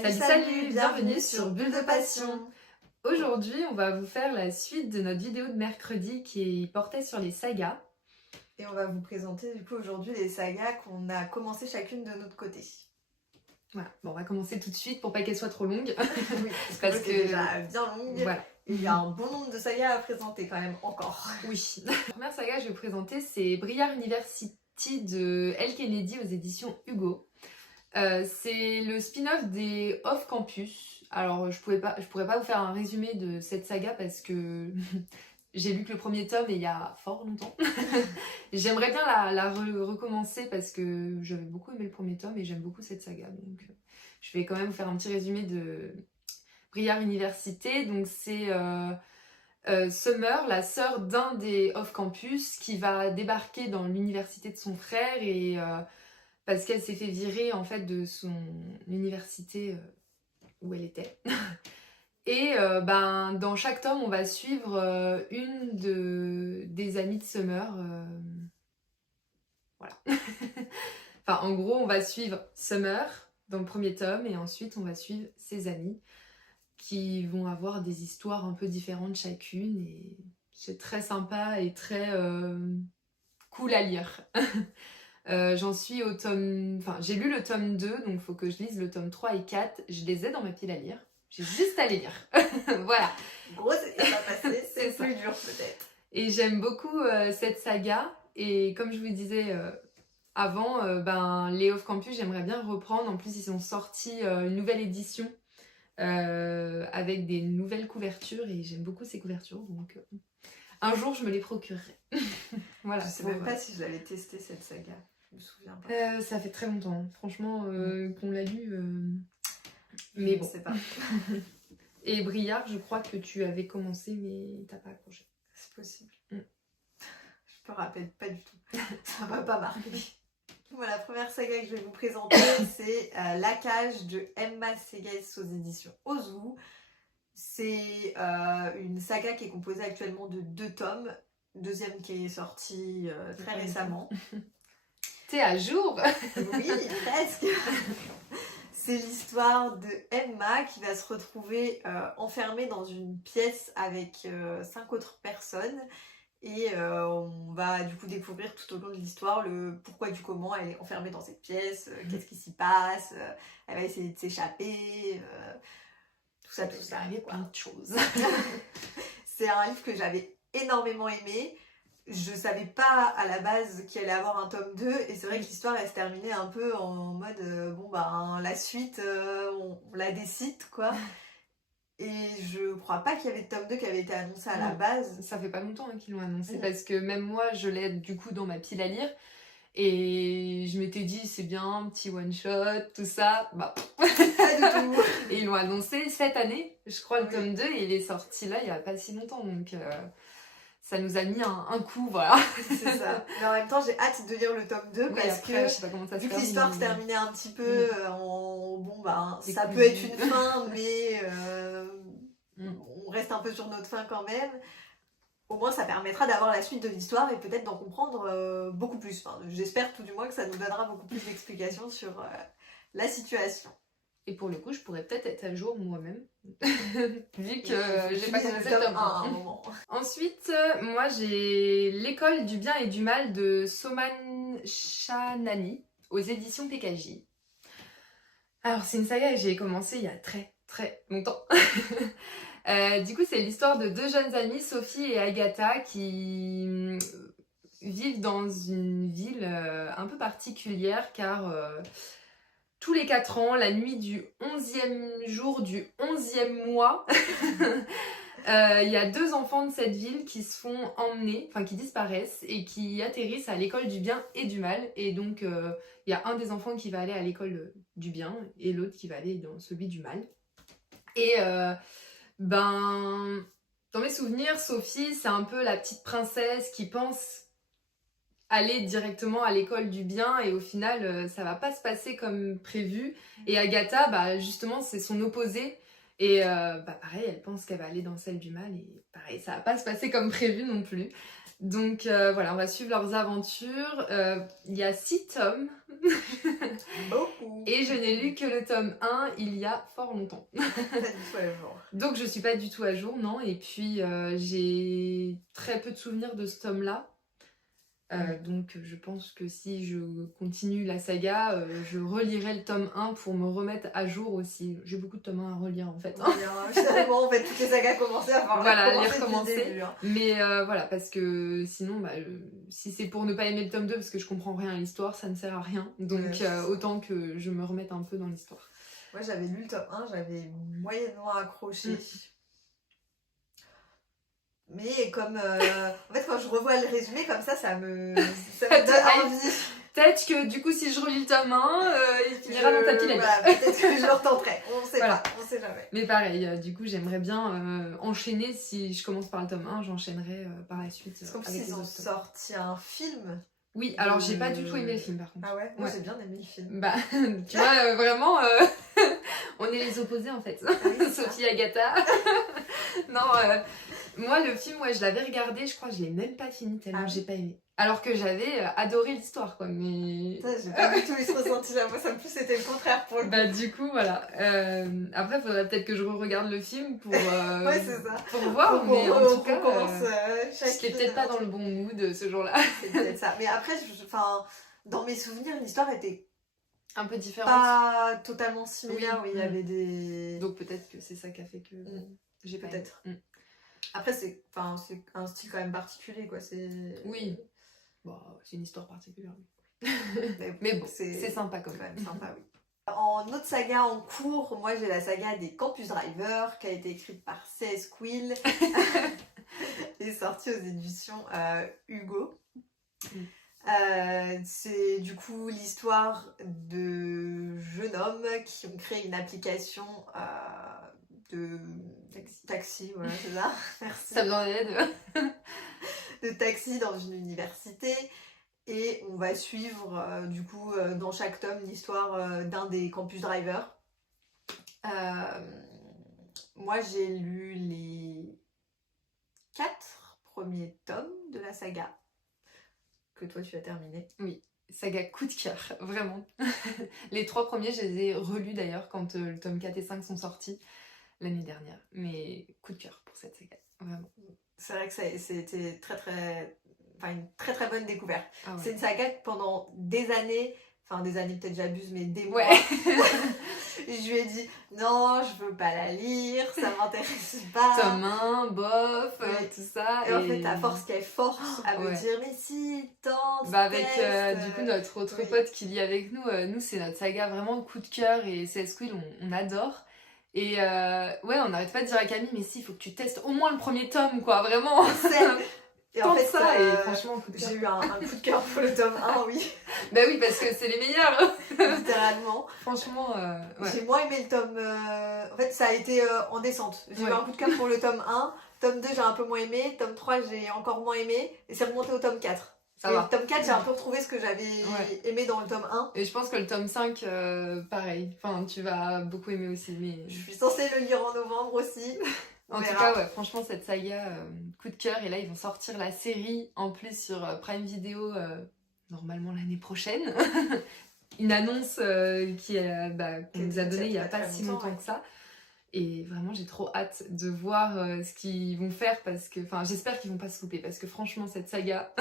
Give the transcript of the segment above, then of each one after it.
Salut, bienvenue sur Bulle de Passion. Aujourd'hui, on va vous faire la suite de notre vidéo de mercredi qui portait sur les sagas. Et on va vous présenter du coup aujourd'hui les sagas qu'on a commencé chacune de notre côté. Voilà, bon, on va commencer tout de suite pour pas qu'elle soit trop longue. Oui, parce que c'est déjà bien longue. Voilà. Il y a un bon nombre de sagas à présenter quand même encore. Oui. La première saga que je vais vous présenter, c'est Briar University de Elle Kennedy aux éditions Hugo. C'est le spin-off des Off Campus. Alors je pourrais pas vous faire un résumé de cette saga parce que j'ai lu que le premier tome et il y a fort longtemps. J'aimerais bien la recommencer parce que j'avais beaucoup aimé le premier tome et j'aime beaucoup cette saga. Donc je vais quand même vous faire un petit résumé de Briar Université. Donc c'est Summer, la sœur d'un des Off Campus, qui va débarquer dans l'université de son frère et parce qu'elle s'est fait virer en fait de son université où elle était. Et dans chaque tome, on va suivre une des amies de Summer. Voilà. Enfin, en gros, on va suivre Summer dans le premier tome et ensuite on va suivre ses amies qui vont avoir des histoires un peu différentes chacune et c'est très sympa et très cool à lire. J'en suis au tome... Enfin, j'ai lu le tome 2, donc il faut que je lise le tome 3 et 4. Je les ai dans ma pile à lire. J'ai juste à les lire. Voilà. Grosse étape à passer, c'est plus dur peut-être. Et j'aime beaucoup cette saga. Et comme je vous disais avant, les Off Campus, j'aimerais bien reprendre. En plus, ils ont sorti une nouvelle édition avec des nouvelles couvertures. Et j'aime beaucoup ces couvertures. Donc, un jour, je me les procurerai. Voilà. Je sais même pas si je l'avais testé cette saga. Je me souviens pas. Ça fait très longtemps. Franchement, qu'on l'a lu... Mais bon, c'est pas. Et Briard, je crois que tu avais commencé, mais t'as pas accroché. C'est possible. Je me rappelle pas du tout. Ça m'a pas marqué. Voilà, la première saga que je vais vous présenter, c'est La Cage de Emma Seges aux éditions Ozu. C'est une saga qui est composée actuellement de 2 tomes. Deuxième qui est sorti très récemment. T'es à jour? Oui, presque. C'est l'histoire de Emma qui va se retrouver enfermée dans une pièce avec 5 autres personnes. Et on va du coup découvrir tout au long de l'histoire le pourquoi du comment elle est enfermée dans cette pièce, qu'est-ce qui s'y passe, elle va essayer de s'échapper, tout ça. Il y a plein de choses. C'est un livre que j'avais énormément aimé. Je savais pas à la base qu'il allait avoir un tome 2 et c'est vrai que l'histoire elle se terminait un peu en mode la suite on la décide quoi. Et je crois pas qu'il y avait de tome 2 qui avait été annoncé à la base. Ça fait pas longtemps qu'ils l'ont annoncé parce que même moi je l'ai du coup dans ma pile à lire et je m'étais dit c'est bien, petit one shot, tout ça. Pas du tout. Et ils l'ont annoncé cette année, je crois le tome 2 et il est sorti là il y a pas si longtemps donc ça nous a mis un coup, voilà. C'est ça. Mais en même temps, j'ai hâte de lire le tome 2 parce après, que je sais pas comment ça se vu que termine, l'histoire se terminait un petit peu ça peut être une fin, mais on reste un peu sur notre fin quand même. Au moins, ça permettra d'avoir la suite de l'histoire et peut-être d'en comprendre beaucoup plus. Enfin, j'espère tout du moins que ça nous donnera beaucoup plus d'explications sur la situation. Et pour le coup, je pourrais peut-être être à jour moi-même, vu que j'ai pas commencé le tome 1 à un moment. Ensuite, moi j'ai L'école du bien et du mal de Soman Chanani aux éditions PKJ. Alors c'est une saga que j'ai commencé il y a très très longtemps. Du coup, c'est l'histoire de 2 jeunes amies, Sophie et Agatha, qui vivent dans une ville un peu particulière car tous les 4 ans, la nuit du 11e jour du 11e mois, il y a 2 enfants de cette ville qui se font emmener, enfin qui disparaissent et qui atterrissent à l'école du bien et du mal. Et donc, il y a un des enfants qui va aller à l'école du bien et l'autre qui va aller dans celui du mal. Et dans mes souvenirs, Sophie, c'est un peu la petite princesse qui pense aller directement à l'école du bien et au final ça va pas se passer comme prévu et Agatha justement c'est son opposé et pareil elle pense qu'elle va aller dans celle du mal et pareil ça va pas se passer comme prévu non plus donc voilà on va suivre leurs aventures. Il y a 6 tomes Beaucoup. Et je n'ai lu que le tome 1 il y a fort longtemps. Pas du tout à jour. Donc je suis pas du tout à jour, non. Et puis j'ai très peu de souvenirs de ce tome-là. Donc je pense que si je continue la saga, je relirai le tome 1 pour me remettre à jour aussi. J'ai beaucoup de tomes 1 à relire en fait. Finalement, en fait, toutes les sagas commencées à Voilà, les recommencer. Début, hein. Mais voilà, parce que sinon, si c'est pour ne pas aimer le tome 2 parce que je comprends rien à l'histoire, ça ne sert à rien. Donc autant que je me remette un peu dans l'histoire. Moi j'avais lu le tome 1, j'avais moyennement accroché. Mais comme en fait quand je revois le résumé comme ça me donne envie. Peut-être que du coup si je relis le tome 1, il finira dans ta pile. Voilà, peut-être que je le retenterai, on sait pas, on sait jamais. Mais pareil, du coup j'aimerais bien enchaîner, si je commence par le tome 1, j'enchaînerai par la suite. C'est comme s'ils ont sorti un film. Oui, alors j'ai pas du tout aimé le film par contre. Ah ouais? Moi j'ai bien aimé le film. Bah tu vois, vraiment, on est les opposés en fait. Oui, Sophie Agatha. Non, moi le film, je l'avais regardé, je crois que je l'ai même pas fini tellement j'ai pas aimé. Alors que j'avais adoré l'histoire quoi, mais... J'ai pas du tout eu ce ressenti là, moi ça me plus c'était le contraire pour le coup. Bah du coup voilà, après faudrait peut-être que je re-regarde le film pour, ouais c'est ça. Pour voir, mais en tout cas, j'étais peut-être pas dans le bon mood ce jour-là. C'est peut-être ça, mais après, dans mes souvenirs, l'histoire était un peu différente. Pas totalement similaire, oui, il y avait des... Donc peut-être que c'est ça qui a fait que j'ai pas aimé. Peut-être. Après, c'est un style quand même particulier, quoi. Oui. Bon, c'est une histoire particulière. Mais bon, c'est sympa quand même. Sympa, oui. En autre saga en cours, moi j'ai la saga des Campus Driver qui a été écrite par C.S. Quill et sortie aux éditions Hugo. C'est du coup l'histoire de jeunes hommes qui ont créé une application de taxi, voilà, c'est ça. Merci. Ça me donne l'aide. De taxi dans une université. Et on va suivre du coup dans chaque tome l'histoire d'un des campus drivers. Moi j'ai lu les 4 premiers tomes de la saga que toi tu as terminé. Oui, saga coup de cœur, vraiment. Les 3 premiers je les ai relus d'ailleurs quand le tome 4 et 5 sont sortis l'année dernière. Mais coup de cœur pour cette saga, vraiment. C'est vrai que c'était une très très bonne découverte. Ah ouais. C'est une saga que pendant des années peut-être j'abuse, mais des mois, je lui ai dit non, je veux pas la lire, ça m'intéresse pas. Tome 1, bof, tout ça. Et en fait, à force qu'elle force à me dire mais si, tente. Bah avec du coup notre autre pote qui lit avec nous, nous c'est notre saga vraiment coup de cœur et C.S. Quill on adore. Et on n'arrête pas de dire à Camille mais si, il faut que tu testes au moins le premier tome quoi, vraiment. Et en fait, ça, et franchement, j'ai eu un coup de cœur pour le tome 1, oui. Bah oui, parce que c'est les meilleurs. Littéralement. Franchement, J'ai moins aimé le tome... En fait, ça a été en descente. J'ai eu un coup de cœur pour le tome 1. Tome 2, j'ai un peu moins aimé. Tome 3, j'ai encore moins aimé. Et c'est remonté au tome 4. Le tome 4, j'ai un peu retrouvé ce que j'avais aimé dans le tome 1. Et je pense que le tome 5, pareil. Enfin, tu vas beaucoup aimer aussi. Mais... Je suis censée le lire en novembre aussi. En tout cas, franchement, cette saga, coup de cœur. Et là, ils vont sortir la série en plus sur Prime Video, normalement l'année prochaine. Une annonce qu'on nous a donnée il n'y a pas si longtemps que ça. Et vraiment, j'ai trop hâte de voir ce qu'ils vont faire parce que, j'espère qu'ils vont pas se louper parce que franchement, cette saga,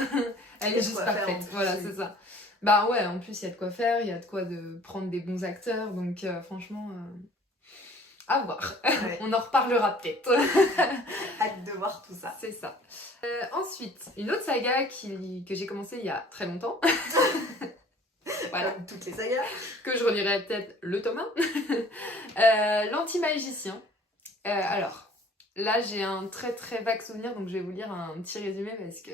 elle est juste parfaite. Voilà, c'est ça. Bah ouais, en plus, il y a de quoi faire, il y a de quoi de prendre des bons acteurs, donc franchement, à voir. Ouais. On en reparlera peut-être. Hâte de voir tout ça. C'est ça. Ensuite, une autre saga que j'ai commencé il y a très longtemps. Voilà. Comme toutes les sagas. Que je relirai peut-être le tome 1. L'anti-magicien. Alors, là j'ai un très très vague souvenir, donc je vais vous lire un petit résumé parce que...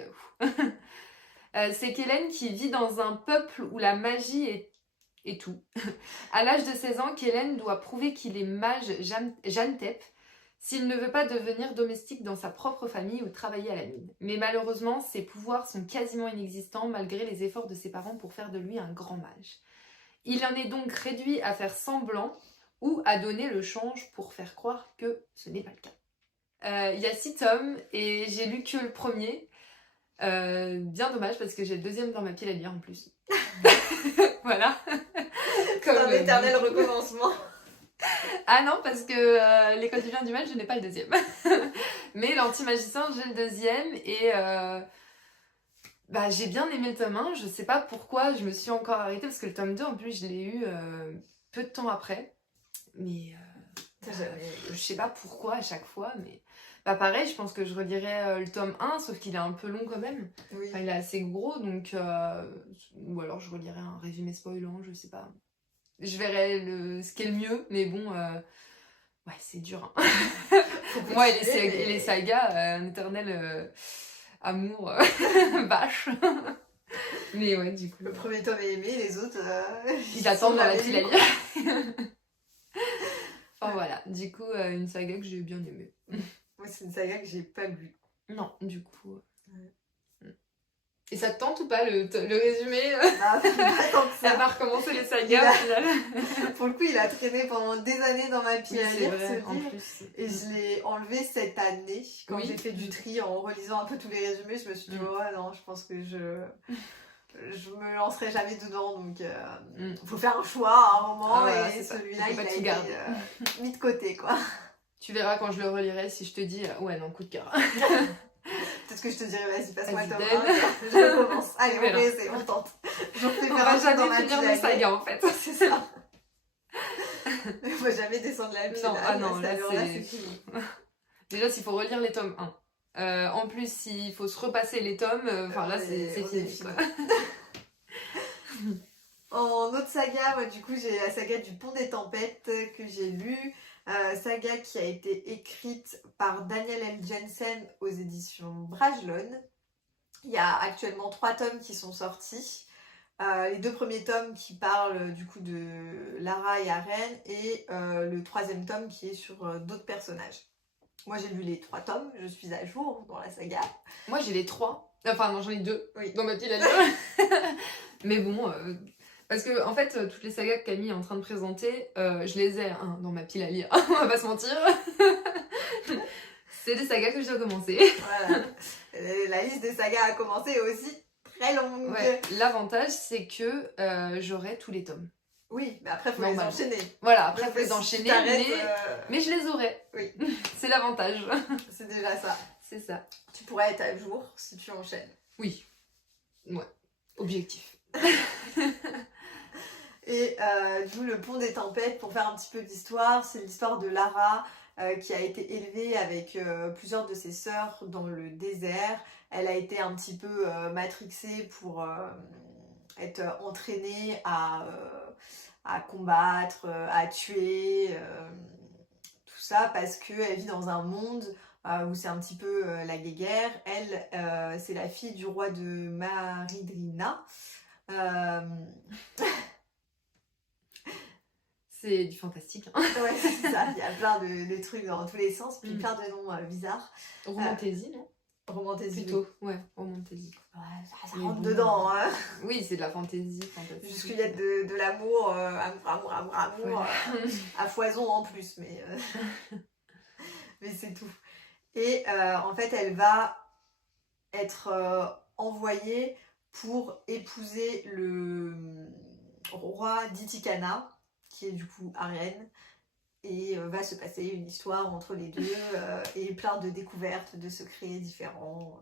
c'est Kellen qui vit dans un peuple où la magie est tout. À l'âge de 16 ans, Kellen doit prouver qu'il est mage Jantep s'il ne veut pas devenir domestique dans sa propre famille ou travailler à la mine. Mais malheureusement, ses pouvoirs sont quasiment inexistants malgré les efforts de ses parents pour faire de lui un grand mage. Il en est donc réduit à faire semblant ou à donner le change pour faire croire que ce n'est pas le cas. Il y a 6 tomes et j'ai lu que le premier. Bien dommage parce que j'ai le deuxième dans ma pile à lire en plus. Voilà. C'est un éternel recommencement. Ah non, parce que l'école du bien et du mal, je n'ai pas le deuxième. Mais l'anti-magicien, j'ai le deuxième et j'ai bien aimé le tome 1. Je sais pas pourquoi je me suis encore arrêtée parce que le tome 2, en plus, je l'ai eu peu de temps après. Mais je sais pas pourquoi à chaque fois, mais pareil, je pense que je relirais le tome 1, sauf qu'il est un peu long quand même. Oui. Enfin, il est assez gros, donc ou alors je relirais un résumé spoilant, je sais pas. Je verrai ce qui est le mieux, mais bon, ouais, c'est dur. Hein. Moi et les sagas, un éternel amour vache. Mais ouais, du coup. Le premier tome est aimé, les autres. Ils attendent dans la pile à lire. Enfin voilà, du coup, une saga que j'ai bien aimée. Moi, c'est une saga que j'ai pas lue. Non, du coup. Ouais. Et ça te tente ou pas le résumé Ah, pas tant que ça. Elle va recommencer les sagas au final. Pour le coup, il a traîné pendant des années dans ma pile à lire, vrai, ce livre. Et je l'ai enlevé cette année. Quand j'ai fait du tri en relisant un peu tous les résumés, je me suis dit, oh non, je pense que je me lancerai jamais dedans. Donc, faut faire un choix à un moment. Et celui-là, il a été mis de côté, quoi. Tu verras quand je le relirai si je te dis, ouais, non, coup de cœur. Peut-être que je te dirai, vas-y, passe-moi le tome 1, je recommence. Allez, on va essayer, on tente. On va jamais finir nos sagas en fait. C'est ça. Il faut jamais descendre la pile. Non, là c'est fini. Déjà, s'il faut relire les tomes 1. En plus, s'il faut se repasser les tomes, là c'est fini. En autre saga, moi, du coup, j'ai la saga du Pont des Tempêtes que j'ai lue. Saga qui a été écrite par Daniel L. Jensen aux éditions Brajlon. Il y a actuellement 3 tomes qui sont sortis. Les 2 premiers tomes qui parlent du coup de Lara et Aren et le 3e tome qui est sur d'autres personnages. Moi j'ai lu les 3 tomes, je suis à jour dans la saga. Moi j'ai les 3, enfin non j'en ai 2 dans ma pile à lire. Mais bon, parce que en fait toutes les sagas que Camille est en train de présenter, je les ai dans ma pile à lire, on va pas se mentir. C'est des sagas que je dois commencer. Voilà, la liste des sagas à commencer est aussi très longue. Ouais. L'avantage c'est que j'aurai tous les tomes. Oui, mais après, il faut les enchaîner. Voilà, après, il faut les enchaîner, mais je les aurai. Oui. C'est l'avantage. C'est déjà ça. C'est ça. Tu pourrais être à jour si tu enchaînes. Oui. Ouais. Objectif. Et d'où le Pont des Tempêtes, pour faire un petit peu d'histoire, c'est l'histoire de Lara qui a été élevée avec plusieurs de ses sœurs dans le désert. Elle a été un petit peu matrixée pour être entraînée à combattre, à tuer, tout ça parce qu'elle vit dans un monde où c'est un petit peu la guéguerre. Elle, c'est la fille du roi de Maridrina. C'est du fantastique. Hein. Ouais, c'est ça. Il y a plein de trucs dans tous les sens, puis plein de noms bizarres. Romantésie, non? Romantésie. Plutôt, ouais, romantésie. Ouais, ça rentre dedans. Hein. Oui, c'est de la fantaisie. Jusqu'il y a de l'amour, amour, à foison en plus, mais c'est tout. Et en fait, elle va être envoyée pour épouser le roi d'Itikana, qui est du coup Aren. Et va se passer une histoire entre les deux et plein de découvertes, de secrets différents,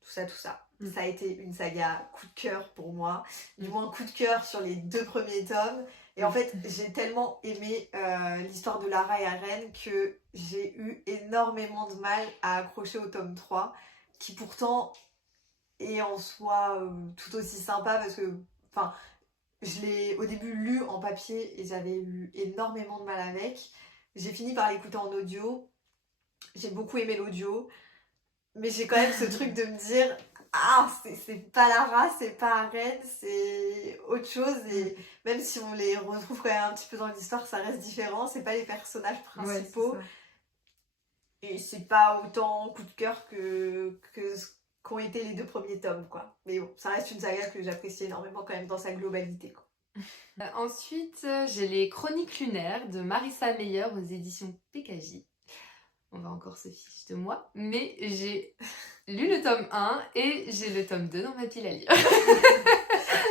tout ça. Ça a été une saga coup de cœur pour moi, du moins coup de cœur sur les 2 premiers tomes. Et en fait, j'ai tellement aimé l'histoire de Lara et Aren que j'ai eu énormément de mal à accrocher au tome 3, qui pourtant est en soi tout aussi sympa parce que, enfin, je l'ai au début lu en papier et j'avais eu énormément de mal avec. J'ai fini par l'écouter en audio. J'ai beaucoup aimé l'audio. Mais j'ai quand même ce truc de me dire ah, c'est pas Lara, c'est pas Aren, c'est autre chose. Et même si on les retrouve quand même un petit peu dans l'histoire, ça reste différent. C'est pas les personnages principaux. Ouais, et c'est pas autant coup de cœur que qu'ont été les 2 premiers tomes, quoi. Mais bon, ça reste une saga que j'apprécie énormément quand même dans sa globalité, quoi. Ensuite, j'ai les Chroniques lunaires de Marissa Meyer aux éditions PKJ. on va encore se fiche de moi, mais j'ai lu le tome 1 et j'ai le tome 2 dans ma pile à lire.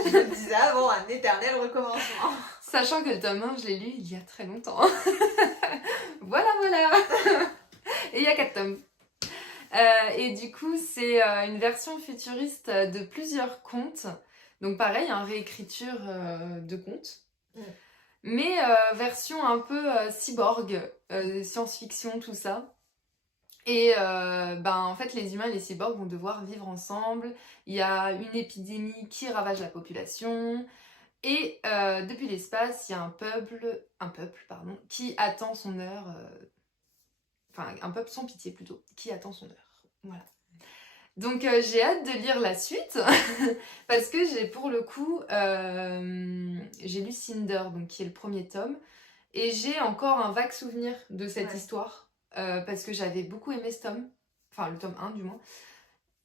Je me disais avant, un éternel recommencement. Sachant que le tome 1, je l'ai lu il y a très longtemps. Voilà. Et il y a 4 tomes. Et du coup, c'est une version futuriste de plusieurs contes. Donc pareil, réécriture de contes. Mais version un peu cyborg, science-fiction, tout ça. Et en fait, les humains et les cyborgs vont devoir vivre ensemble. Il y a une épidémie qui ravage la population. Et depuis l'espace, il y a un peuple qui attend son heure. Enfin, un peuple sans pitié plutôt, qui attend son heure. Voilà. Donc j'ai hâte de lire la suite parce que j'ai pour le coup j'ai lu Cinder, donc qui est le premier tome, et j'ai encore un vague souvenir de cette histoire parce que j'avais beaucoup aimé ce tome, enfin le tome 1 du moins,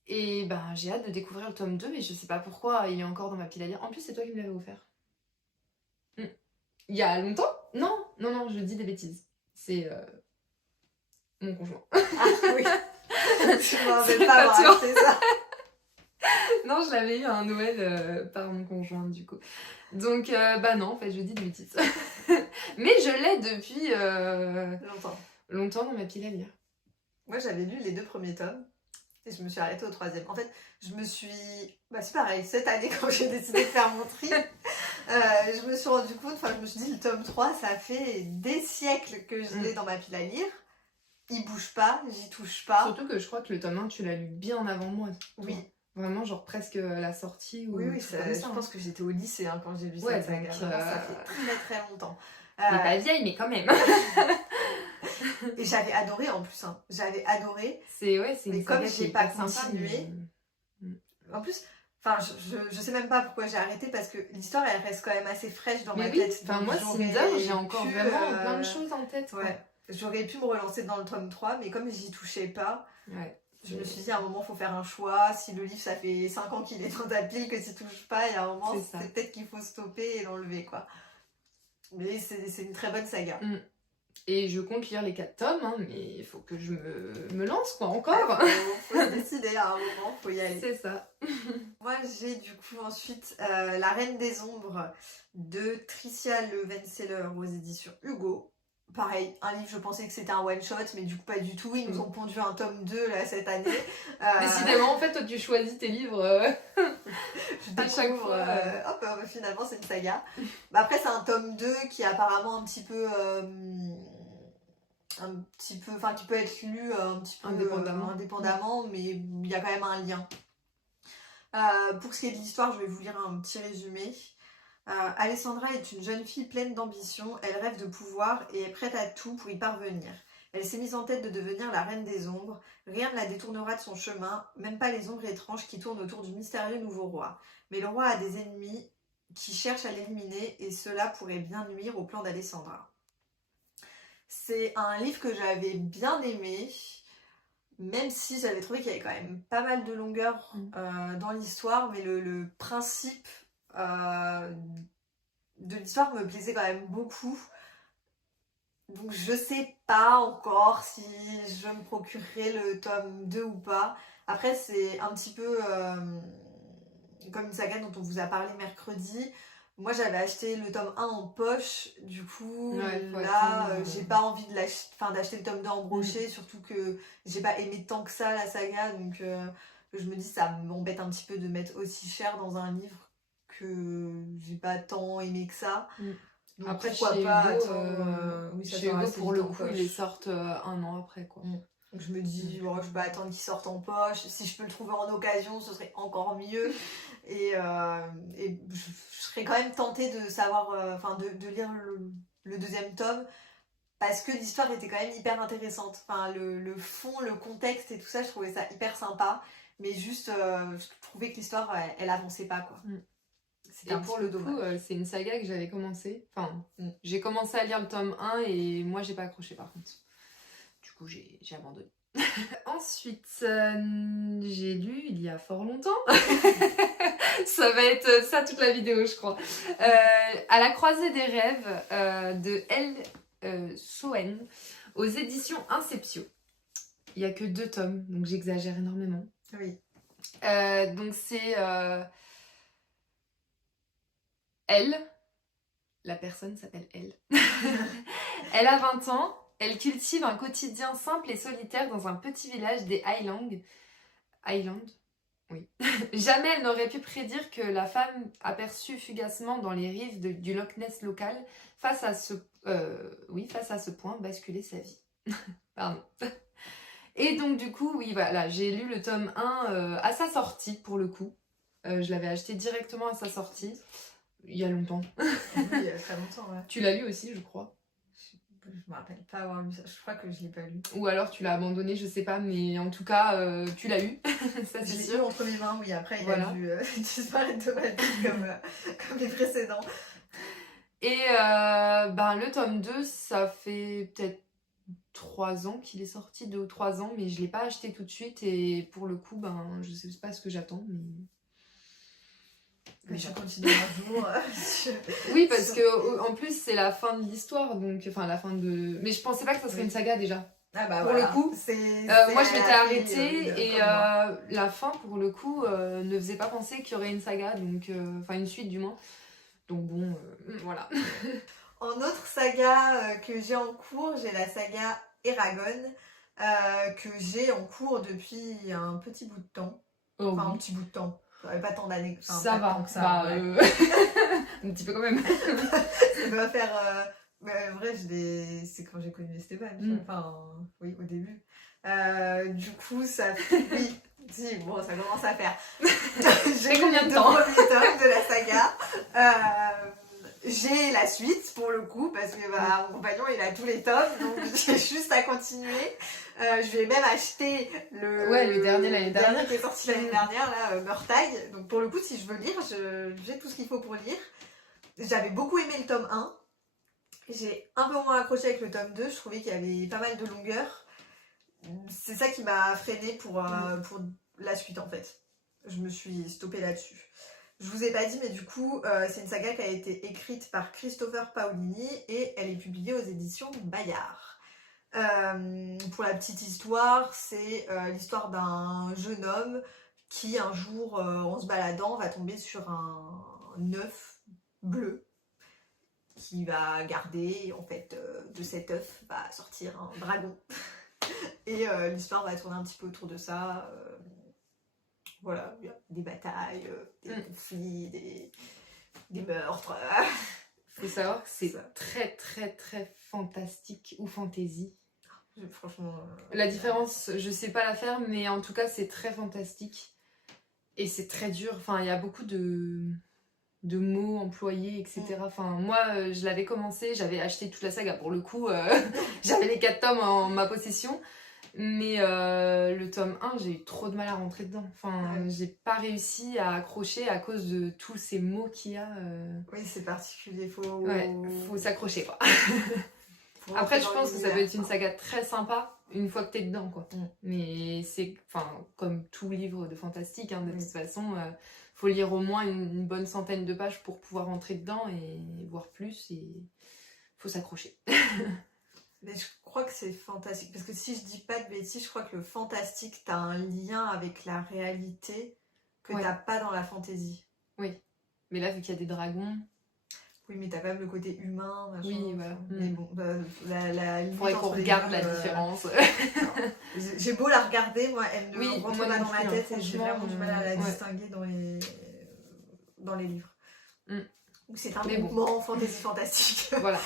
et j'ai hâte de découvrir le tome 2, mais je sais pas pourquoi il est encore dans ma pile à lire. En plus c'est toi qui me l'avais offert. Il y a longtemps? Non, je dis des bêtises. C'est mon conjoint. Ah oui. Je m'en vais pas avoir acheté ça. Non, je l'avais eu à un Noël par mon conjoint du coup. Donc non, en fait je dis des bêtises. Mais je l'ai depuis longtemps dans ma pile à lire. Moi j'avais lu les 2 premiers tomes et je me suis arrêtée au 3e. En fait, je me suis... c'est pareil, cette année quand j'ai décidé de faire mon tri, je me suis rendu compte, je me suis dit le tome 3, ça fait des siècles que je l'ai dans ma pile à lire. Il bouge pas, j'y touche pas. Surtout que je crois que le tome 1, tu l'as lu bien avant moi. Oui. Vraiment, genre presque à la sortie. Ou oui, je pense que j'étais au lycée quand j'ai lu cette saga. Ça fait très très longtemps. Elle est pas vieille, mais quand même. Et j'avais adoré en plus. J'avais adoré. C'est une mais comme j'ai pas continué. Mais... En plus, je sais même pas pourquoi j'ai arrêté parce que l'histoire elle reste quand même assez fraîche dans ma tête. Moi, Cinder, j'ai encore vraiment plein de choses en tête. Ouais. J'aurais pu me relancer dans le tome 3, mais comme j'y touchais pas, je me suis dit à un moment, il faut faire un choix. Si le livre, ça fait 5 ans qu'il est dans ta pile, que tu touches pas, il y a un moment, c'est peut-être qu'il faut stopper et l'enlever, quoi. Mais c'est une très bonne saga. Et je compte lire les 4 tomes, mais il faut que je me lance, quoi, encore. Faut se décider à un moment, faut y aller. C'est ça. Moi, j'ai du coup ensuite La Reine des Ombres de Tricia Levenseller aux éditions Hugo. Pareil, un livre, je pensais que c'était un one-shot, mais du coup pas du tout. Ils nous ont pondu un tome 2 là, cette année. Décidément, en fait, toi tu choisis tes livres à chaque fois. Finalement, c'est une saga. Après, c'est un tome 2 qui est apparemment un petit peu... qui peut être lu un petit peu indépendamment, mais il y a quand même un lien. Pour ce qui est de l'histoire, je vais vous lire un petit résumé. Alessandra est une jeune fille pleine d'ambition, elle rêve de pouvoir et est prête à tout pour y parvenir. Elle s'est mise en tête de devenir la reine des ombres, rien ne la détournera de son chemin, même pas les ombres étranges qui tournent autour du mystérieux nouveau roi. Mais le roi a des ennemis qui cherchent à l'éliminer et cela pourrait bien nuire au plan d'Alessandra. C'est un livre que j'avais bien aimé, même si j'avais trouvé qu'il y avait quand même pas mal de longueur dans l'histoire, mais le principe de l'histoire me plaisait quand même beaucoup. Donc je sais pas encore si je me procurerai le tome 2 ou pas. Après c'est un petit peu comme une saga dont on vous a parlé mercredi. Moi j'avais acheté le tome 1 en poche, du coup j'ai pas envie d'acheter le tome 2 en brochet, surtout que j'ai pas aimé tant que ça la saga, donc je me dis ça m'embête un petit peu de mettre aussi cher dans un livre que j'ai pas tant aimé que ça. Donc après pourquoi chez pas Hugo, chez Hugo pour le coup ils les sortent un an après quoi. Donc je me dis je peux attendre qu'ils sortent en poche, si je peux le trouver en occasion ce serait encore mieux. Et je serais quand même tentée de savoir de lire le deuxième tome parce que l'histoire était quand même hyper intéressante. Le fond, le contexte et tout ça, je trouvais ça hyper sympa, mais juste je trouvais que l'histoire elle avançait pas quoi. Et pour le coup, c'est une saga que j'avais commencé. J'ai commencé à lire le tome 1 et moi j'ai pas accroché par contre. Du coup, j'ai abandonné. Ensuite, j'ai lu il y a fort longtemps. Ça va être ça toute la vidéo, je crois. À la croisée des rêves de Elle Soen aux éditions Inceptio. Il y a que 2 tomes, donc j'exagère énormément. Oui. Donc c'est elle, la personne s'appelle elle. Elle a 20 ans, elle cultive un quotidien simple et solitaire dans un petit village des Highlands. Highlands? Oui. Jamais elle n'aurait pu prédire que la femme aperçue fugacement dans les rives du Loch Ness local face à ce point basculer sa vie. Pardon. Et donc du coup, oui, voilà, j'ai lu le tome 1 à sa sortie pour le coup. Je l'avais acheté directement à sa sortie, il y a longtemps. Oui, il y a très longtemps, ouais. Tu l'as lu aussi, je crois. Je me rappelle pas avoir lu ça, je crois que je l'ai pas lu. Ou alors tu l'as abandonné, je sais pas, mais en tout cas, tu l'as eu, ça c'est Je l'ai sûr. eu entre mes mains, oui, après Voilà. il a dû disparaître de ma vie comme les précédents. Et le tome 2, ça fait peut-être 3 ans qu'il est sorti, 2 ou 3 ans, mais je l'ai pas acheté tout de suite et pour le coup, je sais pas ce que j'attends, mais Je continue un jour. Oui, parce que en plus c'est la fin de l'histoire, donc enfin la fin de. Mais je pensais pas que ça serait une saga déjà. Ah bah pour voilà. le coup, moi je m'étais arrêtée et la fin pour le coup ne faisait pas penser qu'il y aurait une saga, donc enfin une suite du moins. Donc bon, voilà. En autre saga que j'ai en cours, j'ai la saga Eragon que j'ai en cours depuis un petit bout de temps. Enfin un petit bout de temps. Pas tant d'années. Enfin, ça va. Tant que ça, ouais. Un petit peu quand même. Ça doit faire. En vrai, c'est quand j'ai connu Esteban. Enfin, oui, au début. Du coup, ça. Oui, si, bon, ça commence à faire. J'ai combien de temps de la saga. J'ai la suite pour le coup, parce que mon compagnon il a tous les tomes, donc j'ai juste à continuer. Je vais même acheter le dernier l'année dernière qui est sorti l'année dernière, là, Murtagh. Donc pour le coup, si je veux lire, j'ai tout ce qu'il faut pour lire. J'avais beaucoup aimé le tome 1. J'ai un peu moins accroché avec le tome 2. Je trouvais qu'il y avait pas mal de longueur. C'est ça qui m'a freinée pour la suite en fait. Je me suis stoppée là-dessus. Je vous ai pas dit, mais du coup, c'est une saga qui a été écrite par Christopher Paolini et elle est publiée aux éditions Bayard. Pour la petite histoire, c'est l'histoire d'un jeune homme qui, un jour, en se baladant, va tomber sur un œuf bleu qui va garder, en fait, de cet œuf va sortir un dragon. Et l'histoire va tourner un petit peu autour de ça. Voilà, il y a des batailles, des conflits, des meurtres. Faut savoir que c'est très très très fantastique ou fantasy. Franchement. La différence, je sais pas la faire, mais en tout cas c'est très fantastique. Et c'est très dur. Enfin, il y a beaucoup de mots employés, etc. Enfin, moi, je l'avais commencé, j'avais acheté toute la saga. Pour le coup, j'avais les 4 tomes en ma possession. Mais le tome 1, j'ai eu trop de mal à rentrer dedans. Enfin, j'ai pas réussi à accrocher à cause de tous ces mots qu'il y a. Oui, c'est particulier. Faut s'accrocher, quoi. Après, je pense que ça peut être une saga très sympa une fois que t'es dedans, quoi. Mais c'est, comme tout livre de fantastique, de toute façon, faut lire au moins une bonne centaine de pages pour pouvoir rentrer dedans et voir plus. Et faut s'accrocher. Mais je crois que c'est fantastique. Parce que si je dis pas de bêtises, je crois que le fantastique, t'as un lien avec la réalité que t'as pas dans la fantasy. Oui. Mais là, vu qu'il y a des dragons... Oui, mais t'as quand même le côté humain, machin. Oui, voilà. Mais bon, faudrait qu'on regarde la différence. J'ai beau la regarder, moi, elle ne rentre pas dans ma tête et j'ai vraiment du mal à la distinguer dans les livres. C'est un mouvement fantastique. Voilà.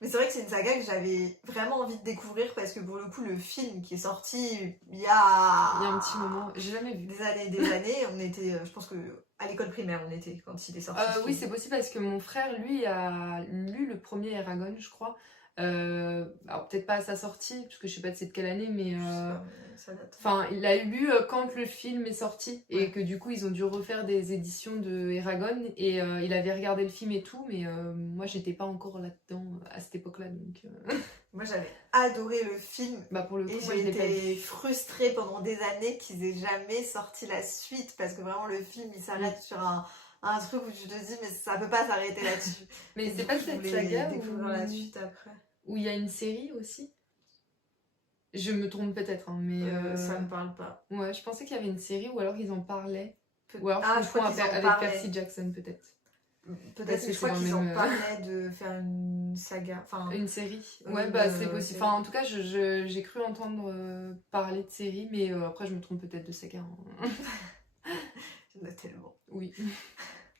Mais c'est vrai que c'est une saga que j'avais vraiment envie de découvrir parce que pour le coup, le film qui est sorti il y a un petit moment, j'ai jamais vu. Des années, on était, je pense que à l'école primaire, on était quand il est sorti. Oui, c'est possible parce que mon frère, lui, a lu le premier Eragon, je crois. Alors peut-être pas à sa sortie, parce que je sais pas de c'est de quelle année, mais enfin il l'a lu quand le film est sorti et que du coup ils ont dû refaire des éditions de Eragon et il avait regardé le film et tout, mais moi j'étais pas encore là-dedans à cette époque-là, donc moi j'avais adoré le film pour le coup, et j'ai été frustrée pendant des années qu'ils aient jamais sorti la suite parce que vraiment le film il s'arrête sur un truc où tu te dis mais ça peut pas s'arrêter là-dessus. Mais c'est pas cette saga découvrir la suite après. Où il y a une série aussi. Je me trompe peut-être, hein, mais Ça me parle pas. ouais, je pensais qu'il y avait une série ou alors ils en parlaient. Ou alors Ah, je je crois confonds qu'ils en avec parlaient. Percy Jackson peut-être. Peut-être, Parce mais que je crois c'est dans qu'ils le en même, parlaient de faire une saga. Enfin, une série. Oui, Ouais, bah une c'est possible. série. Enfin, en tout cas, j'ai cru entendre parler de série, mais après je me trompe peut-être de saga, hein. il y en a tellement. Oui.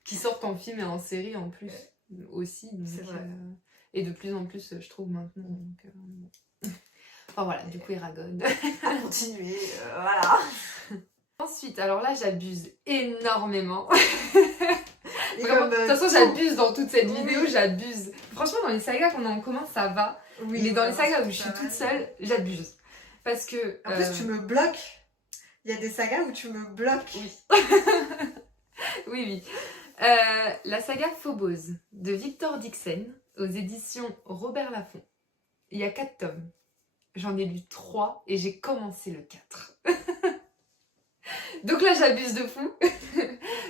Qui sortent en film et en série en plus aussi. Donc, C'est vrai. et de plus en plus, je trouve maintenant. Donc, bon. Enfin voilà, du coup, Eragon. À continuer, voilà. Ensuite, alors là, j'abuse énormément. Et Vraiment, comme, de toute façon, tout- j'abuse dans toute cette vidéo, Oui. j'abuse. Franchement, dans les sagas qu'on a en commun, ça va. Oui, mais dans les vraiment, sagas où c'est je suis pas toute mal. seule, j'abuse. Parce que. En plus, tu me bloques. Il y a des sagas où tu me bloques. Oui. Oui, oui. La saga Phobos de Victor Dixon aux éditions Robert Laffont. Il y a 4 tomes. J'en ai lu 3 et j'ai commencé le 4. Donc là, j'abuse de fou.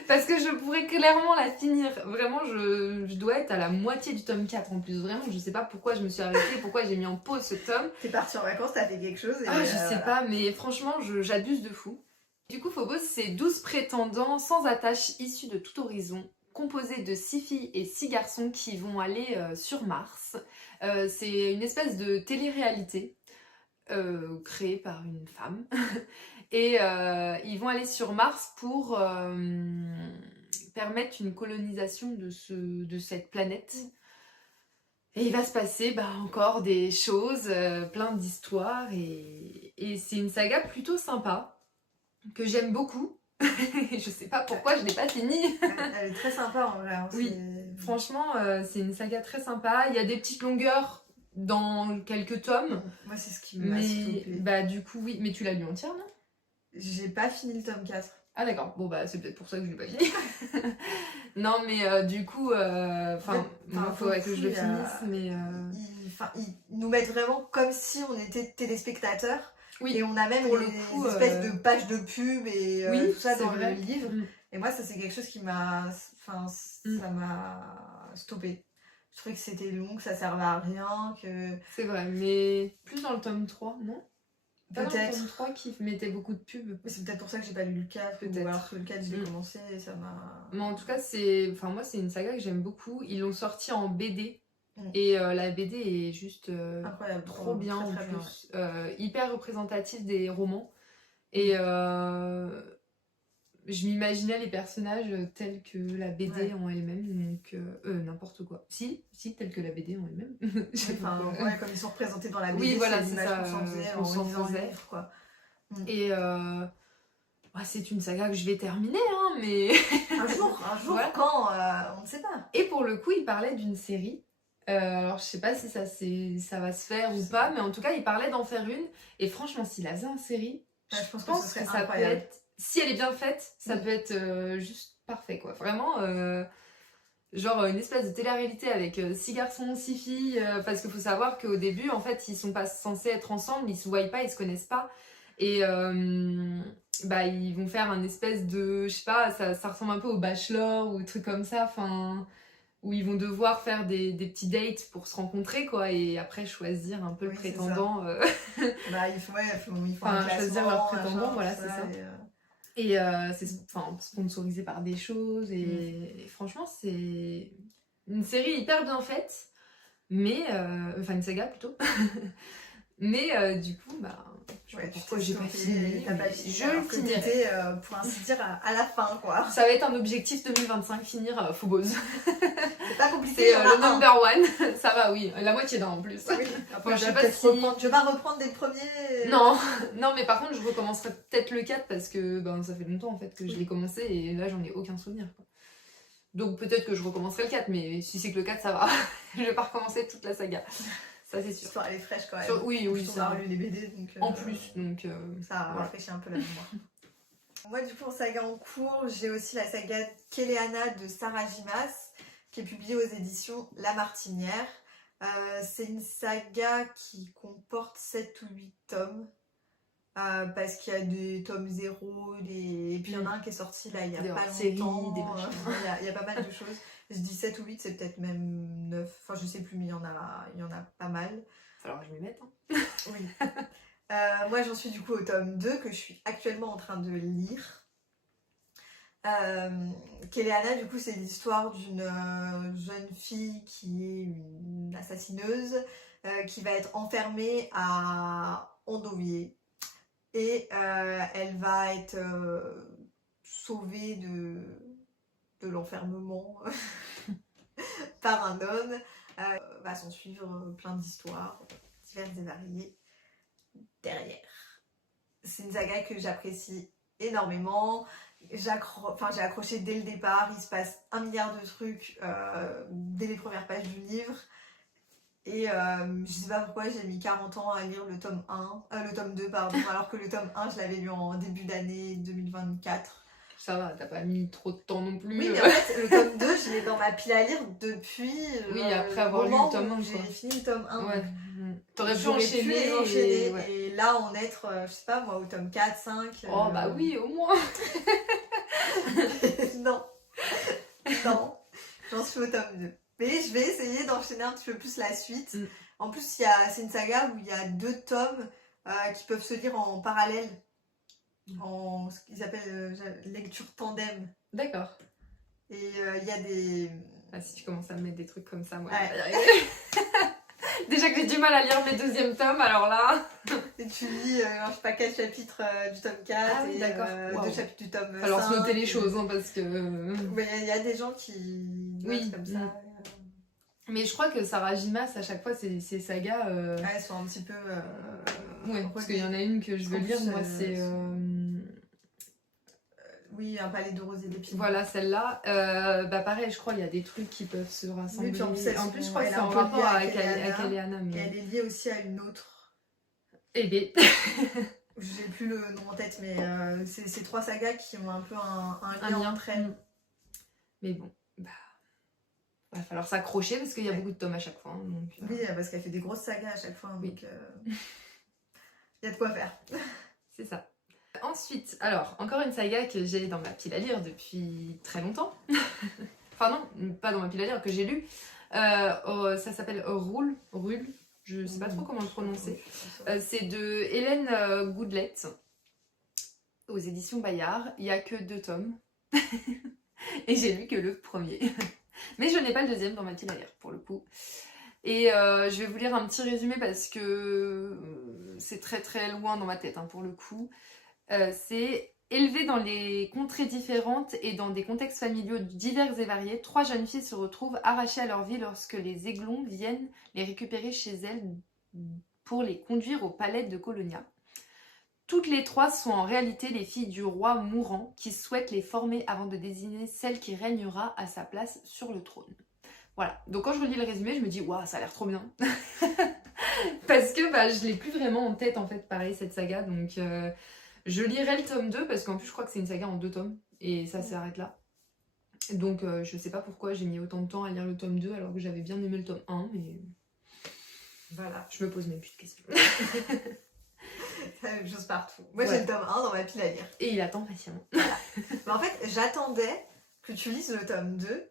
Parce que je pourrais clairement la finir. Vraiment, je dois être à la moitié du tome 4 en plus. Vraiment, je sais pas pourquoi je me suis arrêtée, pourquoi j'ai mis en pause ce tome. T'es partie en vacances, t'as fait quelque chose. Et Ah, je sais pas, mais franchement, j'abuse de fou. Du coup, Phobos, c'est 12 prétendants sans attache issus de tout horizon, composés de 6 filles et 6 garçons qui vont aller sur Mars. C'est une espèce de télé-réalité créée par une femme. Et ils vont aller sur Mars pour permettre une colonisation de cette planète. Et il va se passer encore des choses, plein d'histoires. Et c'est une saga plutôt sympa, que j'aime beaucoup. Je sais pas pourquoi je l'ai pas finie. Elle est très sympa en vrai. Hein, Oui, franchement, c'est une saga très sympa. Il y a des petites longueurs dans quelques tomes. Moi, c'est ce qui m'a Mais stoppé. du coup, oui. Mais tu l'as lu entière, non? J'ai pas fini le tome 4. Ah d'accord, bon c'est peut-être pour ça que je l'ai pas fini. Non mais du coup, il faudrait que je le finisse, mais... Ils nous mettent vraiment comme si on était téléspectateurs. Oui, et on a même pour le des coup, espèces de pages de pub et oui, tout ça c'est dans vrai. le livre. Mm. Et moi, ça c'est quelque chose qui m'a... Enfin, ça m'a stoppé. Je trouvais que c'était long, que ça servait à rien, que... C'est vrai, mais plus dans le tome 3, non? Pas dans le Peut-être. tome 3 qui mettait beaucoup de pubs. Mais c'est peut-être pour ça que j'ai pas lu le 4, ou Peut-être. alors que le 4 je l'ai commencé et ça m'a... Mais en tout cas, moi c'est une saga que j'aime beaucoup. Ils l'ont sorti en BD. Et la BD est juste incroyable, trop bien très, en très plus. bien, Hyper représentatif des romans. Et je m'imaginais les personnages tels que la BD en elle-même, donc n'importe quoi. Si, tels que la BD en elle-même. Comme ils sont représentés dans la BD, oui, voilà, c'est l'image qu'on s'en faisait en lisant le livre, quoi. Et c'est une saga que je vais terminer, hein, mais... un jour, voilà. Quand, on ne sait pas. Et pour le coup, il parlait d'une série. Alors, je sais pas si ça va se faire ou pas, mais en tout cas, il parlait d'en faire une. Et franchement, s'il la faisait en série, je pense que ça peut être... Si elle est bien faite, ça peut être juste parfait, quoi. Vraiment, genre une espèce de télé-réalité avec 6 garçons, 6 filles. Parce qu'il faut savoir qu'au début, en fait, ils sont pas censés être ensemble, ils se voient pas, ils se connaissent pas. Et ils vont faire un espèce de... Je sais pas, ça ressemble un peu au Bachelor ou des trucs comme ça, enfin... où ils vont devoir faire des petits dates pour se rencontrer, quoi, et après choisir un peu le prétendant. Il faut choisir leur prétendant, voilà, c'est ça. Et c'est sponsorisé par des choses, et franchement, c'est une série hyper bien faite, mais... une saga, plutôt. Mais du coup, je sais pas pourquoi j'ai pas fini. Je le finirai, pour ainsi dire, à la fin, quoi. Ça va être un objectif 2025, finir Phobos. C'est pas compliqué. C'est le number one. Ça va, oui. La moitié d'un en plus. Oui. Après, je sais pas si... Je vais pas reprendre des premiers... Non, mais par contre, je recommencerai peut-être le 4 parce que ça fait longtemps en fait que je l'ai commencé et là, j'en ai aucun souvenir, quoi. Donc peut-être que je recommencerai le 4, mais si c'est que le 4, ça va. Je vais pas recommencer toute la saga. Ça, c'est sûr. L'histoire, elle est fraîche quand même. Oui, on a relu les BD, donc... En plus, donc... ça rafraîchit un peu la mémoire. Moi, du coup, en saga en cours, j'ai aussi la saga Kéléana de Sarah Gimas, qui est publiée aux éditions La Martinière. C'est une saga qui comporte 7 ou 8 tomes, parce qu'il y a des tomes 0, et puis il y en a un qui est sorti là il y a pas longtemps. Il y a pas mal de choses. Je dis 7 ou 8, c'est peut-être même 9, enfin je sais plus, mais il y en a pas mal. Alors je vais m'y mettre. Oui. Moi j'en suis du coup au tome 2 que je suis actuellement en train de lire. Kéléana, du coup, c'est l'histoire d'une jeune fille qui est une assassineuse qui va être enfermée à Andovier et elle va être sauvée de l'enfermement par un homme. Va s'en suivre plein d'histoires diverses et variées derrière. C'est une saga que j'apprécie énormément. J'ai accroché dès le départ, il se passe 1 milliard de trucs dès les premières pages du livre. Et je sais pas pourquoi j'ai mis 40 ans à lire le tome 2, pardon, alors que le tome 1 je l'avais lu en début d'année 2024. Ça va, t'as pas mis trop de temps non plus. Oui, mais en fait, le tome 2, je l'ai dans ma pile à lire depuis oui, après avoir lu le tome 1. J'ai fini le tome 1. Ouais. T'aurais pu J'aurais enchaîner. Et là, en être, je sais pas moi, au tome 4, 5. Oh, bah oui, au moins. Non. Non. J'en suis au tome 2. Mais je vais essayer d'enchaîner un petit peu plus la suite. En plus, c'est une saga où il y a 2 tomes qui peuvent se lire en parallèle. En ce qu'ils appellent lecture tandem. D'accord. Et il y a des... Ah, si tu commences à me mettre des trucs comme ça, moi, ouais. je vais y arriver. Déjà que j'ai du mal à lire mes 2e tomes, alors là... Et tu lis, je sais pas, 4 chapitres du tome 4 ah, oui, et 2 chapitres du tome 5. Alors se noter les choses, hein, parce que... Mais il y a des gens qui notent comme ça. Mais je crois que Sarah Jimas, à chaque fois, ces sagas... elles sont un petit peu... ouais, parce qu'il y en a une que je veux lire, moi, c'est... oui, un palais de roses et d'épines. Voilà, celle-là. Bah pareil, je crois qu'il y a des trucs qui peuvent se rassembler. Oui, en plus, je crois que c'est en rapport avec Kéléana. Mais... Et elle est liée aussi à une autre. Eh bien... J'ai plus le nom en tête, mais c'est ces 3 sagas qui ont un peu un lien entre elles. Mais bon, bah... va falloir s'accrocher parce qu'il y a beaucoup de tomes à chaque fois. Hein, donc, oui, parce qu'elle fait des grosses sagas à chaque fois. Donc, oui. y a de quoi faire. C'est ça. Ensuite, alors, encore une saga que j'ai dans ma pile à lire depuis très longtemps. Enfin non, pas dans ma pile à lire, que j'ai lu. Ça s'appelle Rule. Je sais pas trop comment le prononcer. C'est de Hélène Goodlet, aux éditions Bayard. Il n'y a que 2 tomes. Et j'ai lu que le premier. Mais je n'ai pas le 2e dans ma pile à lire, pour le coup. Et je vais vous lire un petit résumé parce que c'est très très loin dans ma tête, hein, pour le coup. C'est élevé dans les contrées différentes et dans des contextes familiaux divers et variés, 3 jeunes filles se retrouvent arrachées à leur vie lorsque les Aiglons viennent les récupérer chez elles pour les conduire au palais de Colonia. Toutes les 3 sont en réalité les filles du roi mourant qui souhaite les former avant de désigner celle qui régnera à sa place sur le trône. Voilà, donc quand je relis le résumé, je me dis waouh, ça a l'air trop bien. Parce que bah, je l'ai plus vraiment en tête en fait, pareil, cette saga, donc je lirai le tome 2 parce qu'en plus je crois que c'est une saga en 2 tomes et ça s'arrête là. Donc je sais pas pourquoi j'ai mis autant de temps à lire le tome 2 alors que j'avais bien aimé le tome 1, mais voilà, je me pose même plus de questions. C'est la même chose partout. Moi j'ai le tome 1 dans ma pile à lire. Et il attend patiemment. Voilà. Mais en fait, j'attendais que tu lises le tome 2.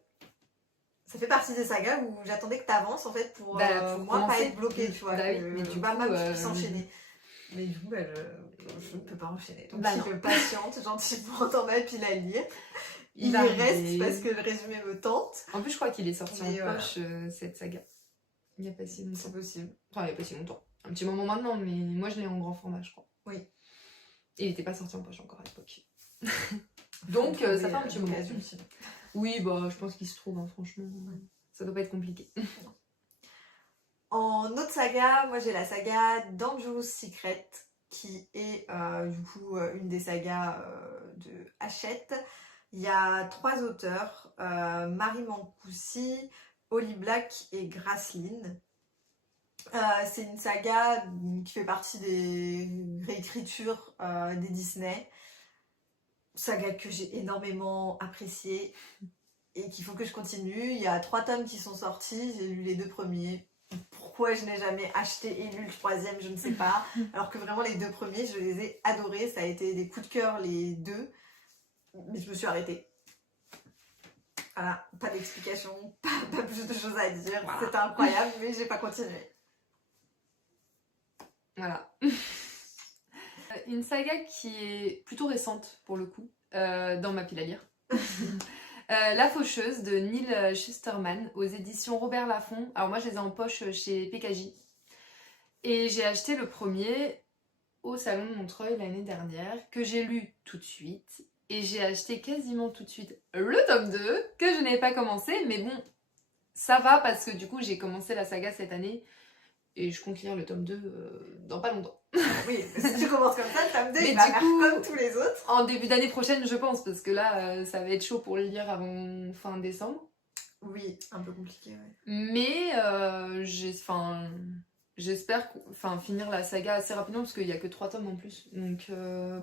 Ça fait partie des sagas où j'attendais que tu avances en fait pour moi pas être bloquée, tu vois. Bah, mais du coup, je puisse enchaîner. Mais du coup, je ne peux pas enchaîner. Donc je patiente gentiment dans ma pile à lire. Il reste parce que le résumé me tente. En plus, je crois qu'il est sorti en poche cette saga. Il n'y a pas si longtemps. C'est possible. Enfin, il n'y a pas si longtemps. Un petit moment maintenant, mais moi je l'ai en grand format, je crois. Oui. Et il n'était pas sorti en poche encore à l'époque. Donc ça fait un petit moment. Oui, bah je pense qu'il se trouve, hein, franchement. Ça doit pas être compliqué. En autre saga, moi j'ai la saga Dangerous Secret, qui est du coup une des sagas de Hachette. Il y a 3 auteurs, Marie Mancoussi, Holly Black et Graceline. C'est une saga qui fait partie des réécritures des Disney. Saga que j'ai énormément appréciée et qu'il faut que je continue. Il y a 3 tomes qui sont sortis, j'ai lu les 2 premiers. Pourquoi je n'ai jamais acheté et lu le 3e, je ne sais pas. Alors que vraiment les 2 premiers, je les ai adorés. Ça a été des coups de cœur les 2. Mais je me suis arrêtée. Voilà, pas d'explication, pas plus de choses à dire. Voilà. C'était incroyable, mais j'ai pas continué. Voilà. une saga qui est plutôt récente pour le coup, dans ma pile à lire. La Faucheuse de Neil Shusterman aux éditions Robert Laffont. Alors moi je les ai en poche chez PKJ. Et j'ai acheté le premier au salon de Montreuil l'année dernière, que j'ai lu tout de suite. Et j'ai acheté quasiment tout de suite le tome 2, que je n'avais pas commencé. Mais bon, ça va parce que du coup j'ai commencé la saga cette année. Et je compte lire le tome 2 dans pas longtemps. Oui, si tu commences comme ça, le tome 2 Mais il va du faire coup, comme tous les autres. En début d'année prochaine, je pense, parce que là, ça va être chaud pour le lire avant fin décembre. Oui, un peu compliqué, ouais. Mais j'espère finir la saga assez rapidement, parce qu'il n'y a que 3 tomes en plus. Donc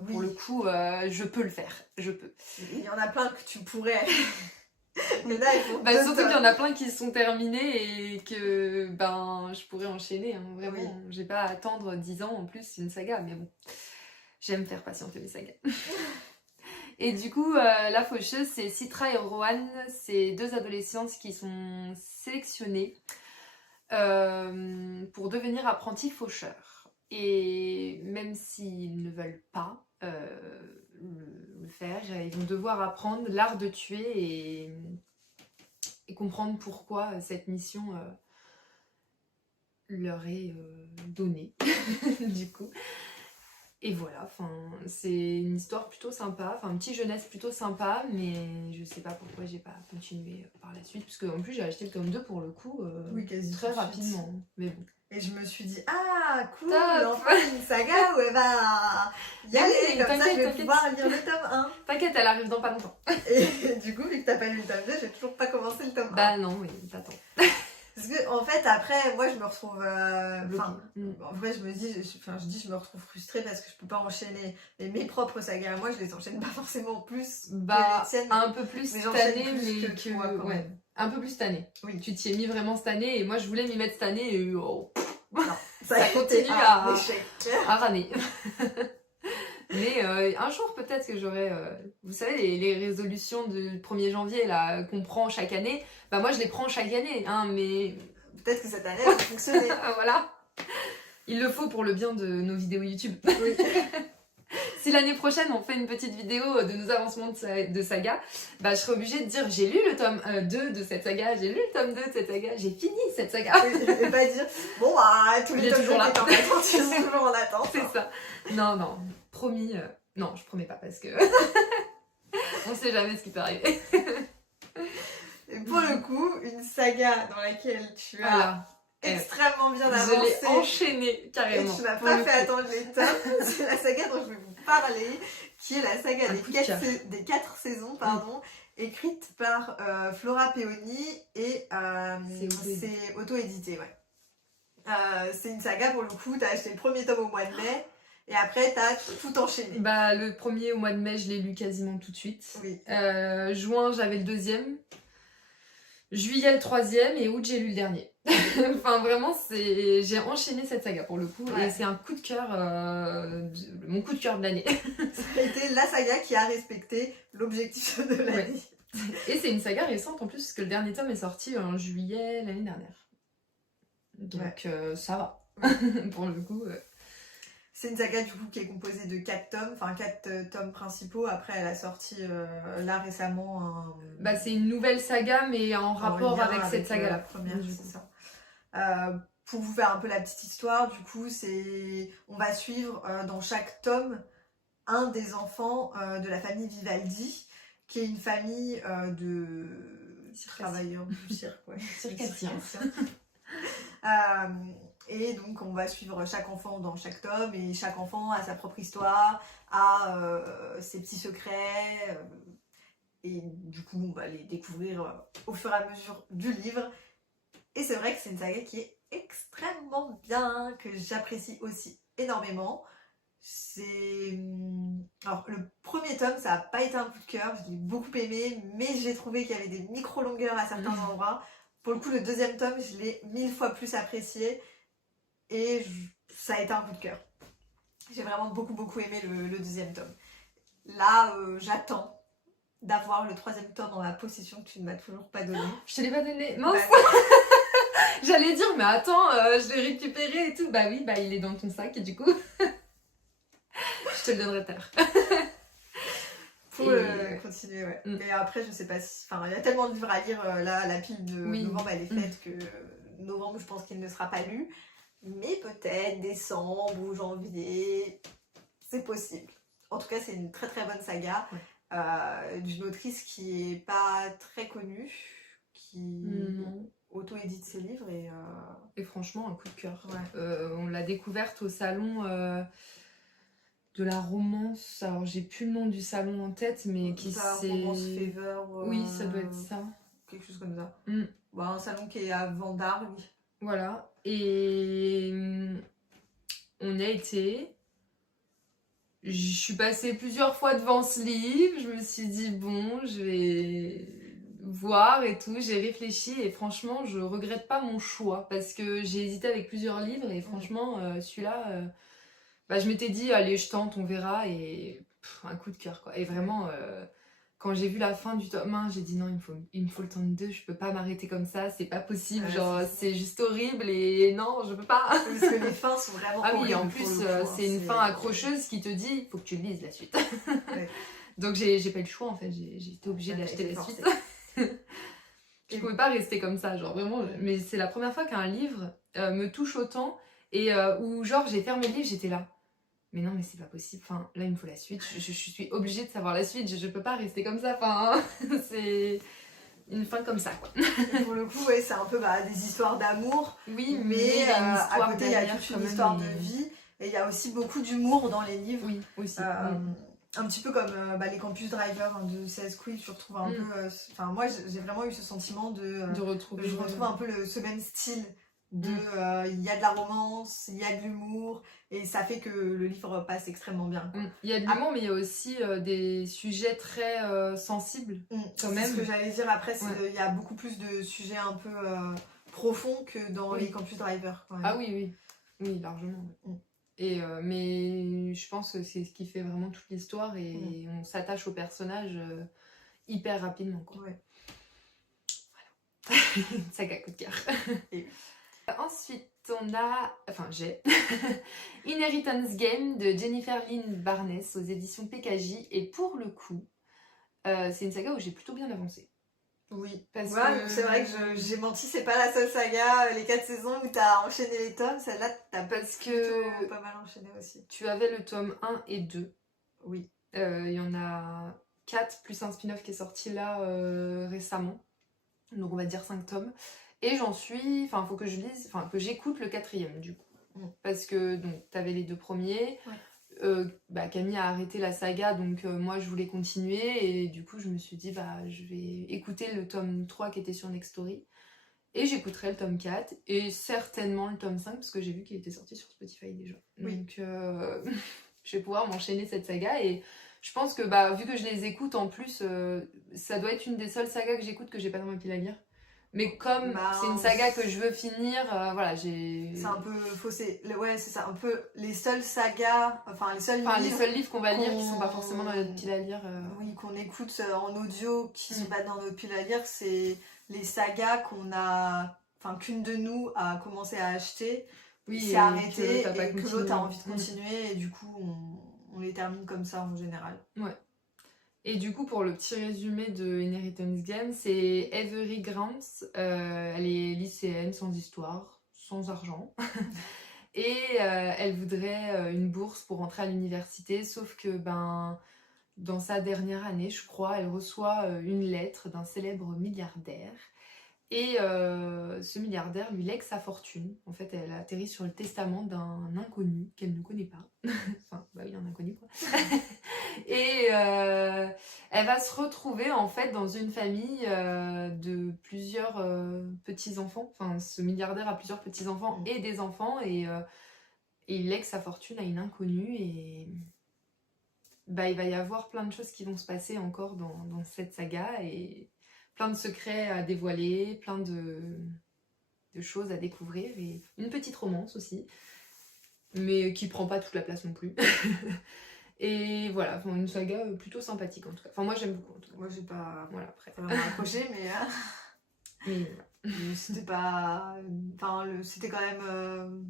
pour Oui. le coup, je peux le faire. Je peux. Il y en a plein que tu pourrais. Mais là, il faut Bah, deux surtout qu'il y en tomes. a plein qui sont terminés et que je pourrais enchaîner. Hein, vraiment, Oui. j'ai pas à attendre 10 ans en plus, c'est une saga. Mais bon, j'aime faire patienter les sagas. Et du coup, la faucheuse, c'est Citra et Rohan, c'est 2 adolescentes qui sont sélectionnées pour devenir apprentis faucheurs. Et même s'ils ne veulent pas le faire, ils vont devoir apprendre l'art de tuer et comprendre pourquoi cette mission leur est donnée, du coup. Et voilà, c'est une histoire plutôt sympa, une petite jeunesse plutôt sympa, mais je sais pas pourquoi j'ai pas continué par la suite, parce qu'en plus j'ai acheté le tome 2 pour le coup Oui, quasi très tout de suite. rapidement, mais bon. Et je me suis dit, ah, cool, Top. enfin une saga où elle va y aller, Oui, comme ça je vais t'inquiète. pouvoir lire le tome 1. T'inquiète, elle arrive dans pas longtemps. Et du coup, vu que t'as pas lu le tome 2, j'ai toujours pas commencé le tome 1. Bah non, oui, t'attends. Parce que, en fait, après, moi je me retrouve. Bloquée. En vrai, je me dis, je me retrouve frustrée parce que je peux pas enchaîner. Mais mes propres sagas, moi je les enchaîne pas forcément plus que Bah, les tiennes. un peu plus mais cette j'enchaîne année, plus mais que toi, quand ouais, même. un peu plus cette année. Oui. Tu t'y es mis vraiment cette année, et moi je voulais m'y mettre cette année, et Non, Ça a été continue un à- échec. à ramer. Mais un jour peut-être que j'aurai, vous savez, les résolutions du 1er janvier là qu'on prend chaque année, bah moi je les prends chaque année, hein, mais Peut-être que cette année elle va fonctionner. voilà. Il le faut pour le bien de nos vidéos YouTube. Oui. Si l'année prochaine on fait une petite vidéo de nos avancements de saga, bah je serai obligée de dire j'ai lu le tome 2 de cette saga, j'ai lu le tome 2 de cette saga, j'ai fini cette saga. Oui, et pas dire, bon, bah, tous Il les est tomes toujours là. qui étaient en attente, ils sont toujours en attente. C'est ça. Non, promis. Non, je promets pas parce que on sait jamais ce qui peut arriver. Et pour le coup, une saga dans laquelle tu as Voilà. extrêmement bien Je avancé. l'ai enchaîné Et carrément. tu m'as pour pas le fait coup. attendre les tomes, c'est la saga dont je vais vous parler, qui est la saga Un des coup de cœur. 4 saisons, écrite par Flora Peoni et c'est auto-édité, ouais. C'est une saga pour le coup, t'as acheté le premier tome au mois de mai, et après t'as tout enchaîné. Bah le premier au mois de mai, je l'ai lu quasiment tout de suite. Oui. Juin, j'avais le 2e. Juillet, le 3e, et août, j'ai lu le dernier. Vraiment, j'ai enchaîné cette saga pour le coup, Ouais. et c'est un coup de cœur, mon coup de cœur de l'année. Ça a été la saga qui a respecté l'objectif de l'année. Et c'est une saga récente en plus, parce que le dernier tome est sorti en juillet l'année dernière. Donc ça va, pour le coup. C'est une saga du coup qui est composée de 4 tomes, 4 tomes principaux. Après, elle a sorti là récemment un. Bah, c'est une nouvelle saga, mais en rapport lien avec cette saga-là. la première, Du c'est coup. ça. Pour vous faire un peu la petite histoire, du coup, on va suivre dans chaque tome un des enfants de la famille Vivaldi, qui est une famille de travailleurs du cirque, ouais. Circassiens. Et donc on va suivre chaque enfant dans chaque tome, et chaque enfant a sa propre histoire, a ses petits secrets, et du coup on va les découvrir au fur et à mesure du livre. Et c'est vrai que c'est une saga qui est extrêmement bien, que j'apprécie aussi énormément. Alors le premier tome, ça n'a pas été un coup de cœur, je l'ai beaucoup aimé, mais j'ai trouvé qu'il y avait des micro-longueurs à certains endroits. Pour le coup, le deuxième tome, je l'ai 1000 fois plus apprécié, et ça a été un coup de cœur. J'ai vraiment beaucoup aimé le deuxième tome. Là, j'attends d'avoir le troisième tome en ma possession, que tu ne m'as toujours pas donné. Je te l'ai pas donné. Mince. Bah, J'allais dire, mais attends, je l'ai récupéré et tout. Bah oui, bah il est dans ton sac, et du coup. Je Je te le donnerai tout à l'heure. Faut continuer, ouais. Mais après, je sais pas si... Enfin, il y a tellement de livres à lire, là, la pile de novembre, elle est faite que novembre, je pense qu'il ne sera pas lu. Mais peut-être décembre ou janvier, c'est possible. En tout cas, c'est une très très bonne saga d'une autrice qui est pas très connue, qui auto-édite ses livres et franchement, un coup de cœur. Ouais. On l'a découverte au salon... de la romance, alors j'ai plus le nom du salon en tête, mais qui c'est... Romance Fever. Oui, ça doit être ça. Quelque chose comme ça. Bon, un salon qui est à Vendargue. Voilà, et on y a été. Je suis passée plusieurs fois devant ce livre, je me suis dit bon, je vais voir et tout, j'ai réfléchi et franchement, je regrette pas mon choix parce que j'ai hésité avec plusieurs livres et franchement, celui-là... je m'étais dit, allez, je tente, on verra, et un coup de cœur, quoi. Et vraiment, quand j'ai vu la fin du tome 1, j'ai dit non, il me faut le tome 2, je peux pas m'arrêter comme ça, c'est pas possible, c'est juste horrible, et non, je peux pas. Parce que les fins sont vraiment horribles. Oui, en plus, c'est une fin accrocheuse qui te dit, faut que tu lises la suite. Donc j'ai pas eu le choix, en fait, j'ai été obligée d'acheter la suite. Je pouvais pas rester comme ça, genre vraiment, mais c'est la première fois qu'un livre me touche autant, et où genre j'ai fermé le livre, j'étais là. Mais non, mais c'est pas possible. Enfin, là, il me faut la suite. Je suis obligée de savoir la suite. Je peux pas rester comme ça. Enfin, c'est une fin comme ça, quoi. Et pour le coup, ouais, c'est un peu des histoires d'amour. Oui, mais à côté, il y a toute une histoire de vie. Et il y a aussi beaucoup d'humour dans les livres. Oui, aussi. Un petit peu comme les Campus Driver de C.S. Quill. Tu retrouves un peu... Enfin, moi, j'ai vraiment eu ce sentiment de retrouver... Je retrouve un peu ce même style. Il y a de la romance, il y a de l'humour, et ça fait que le livre passe extrêmement bien. Il y a de l'humour, mais il y a aussi des sujets très sensibles. Quand même. C'est ce que j'allais dire après, il y a beaucoup plus de sujets un peu profonds que dans les Campus Driver. Ah oui, largement. Et, mais je pense que c'est ce qui fait vraiment toute l'histoire, et on s'attache au personnage hyper rapidement, quoi. Voilà. Saga coup de cœur. Ensuite, on a... Enfin, j'ai... Inheritance Game de Jennifer Lynn Barnes aux éditions PKJ. Et pour le coup, c'est une saga où j'ai plutôt bien avancé. Oui, parce que... c'est vrai que j'ai menti, c'est pas la seule saga, les 4 saisons où t'as enchaîné les tomes. Celle-là, t'as plutôt pas mal enchaîné aussi. Tu avais le tome 1 et 2. Oui. Il y en a 4, plus un spin-off qui est sorti là récemment. Donc on va dire 5 tomes. Et j'en suis, enfin faut que je lise, enfin que j'écoute le 4e du coup. Parce que donc t'avais les 2 premiers, Camille a arrêté la saga, donc moi je voulais continuer, et du coup je me suis dit je vais écouter le tome 3 qui était sur Nextory, et j'écouterai le tome 4, et certainement le tome 5, parce que j'ai vu qu'il était sorti sur Spotify déjà. Donc je vais pouvoir m'enchaîner cette saga, et je pense que vu que je les écoute en plus, ça doit être une des seules sagas que j'écoute que j'ai pas dans ma pile à lire. Mais comme c'est une saga que je veux finir, voilà, j'ai... C'est un peu faussé. Ouais, c'est ça, un peu les seules sagas, les seuls livres qu'on va lire qui sont pas forcément dans notre pile à lire. Oui, qu'on écoute en audio, qui sont pas dans notre pile à lire, c'est les sagas qu'on a... Enfin, qu'une de nous a commencé à acheter, s'est arrêtée, et que l'autre a envie de continuer, et du coup, on les termine comme ça en général. Ouais. Et du coup, pour le petit résumé de Inheritance Game, c'est Avery Grant, elle est lycéenne, sans histoire, sans argent, et elle voudrait une bourse pour rentrer à l'université, sauf que dans sa dernière année, je crois, elle reçoit une lettre d'un célèbre milliardaire, et ce milliardaire lui lègue sa fortune. En fait, elle atterrit sur le testament d'un inconnu qu'elle ne connaît pas. Enfin, oui, un inconnu, quoi. Et elle va se retrouver, en fait, dans une famille de plusieurs petits-enfants. Enfin, ce milliardaire a plusieurs petits-enfants et des enfants. Et il lègue sa fortune à une inconnue. Et il va y avoir plein de choses qui vont se passer encore dans cette saga. Et... plein de secrets à dévoiler, plein de choses à découvrir, et une petite romance aussi, mais qui prend pas toute la place non plus. Et voilà, une saga plutôt sympathique en tout cas. Enfin, moi j'aime beaucoup en tout cas. Moi j'ai pas après. vraiment accroché, mais c'était pas... Enfin, c'était quand même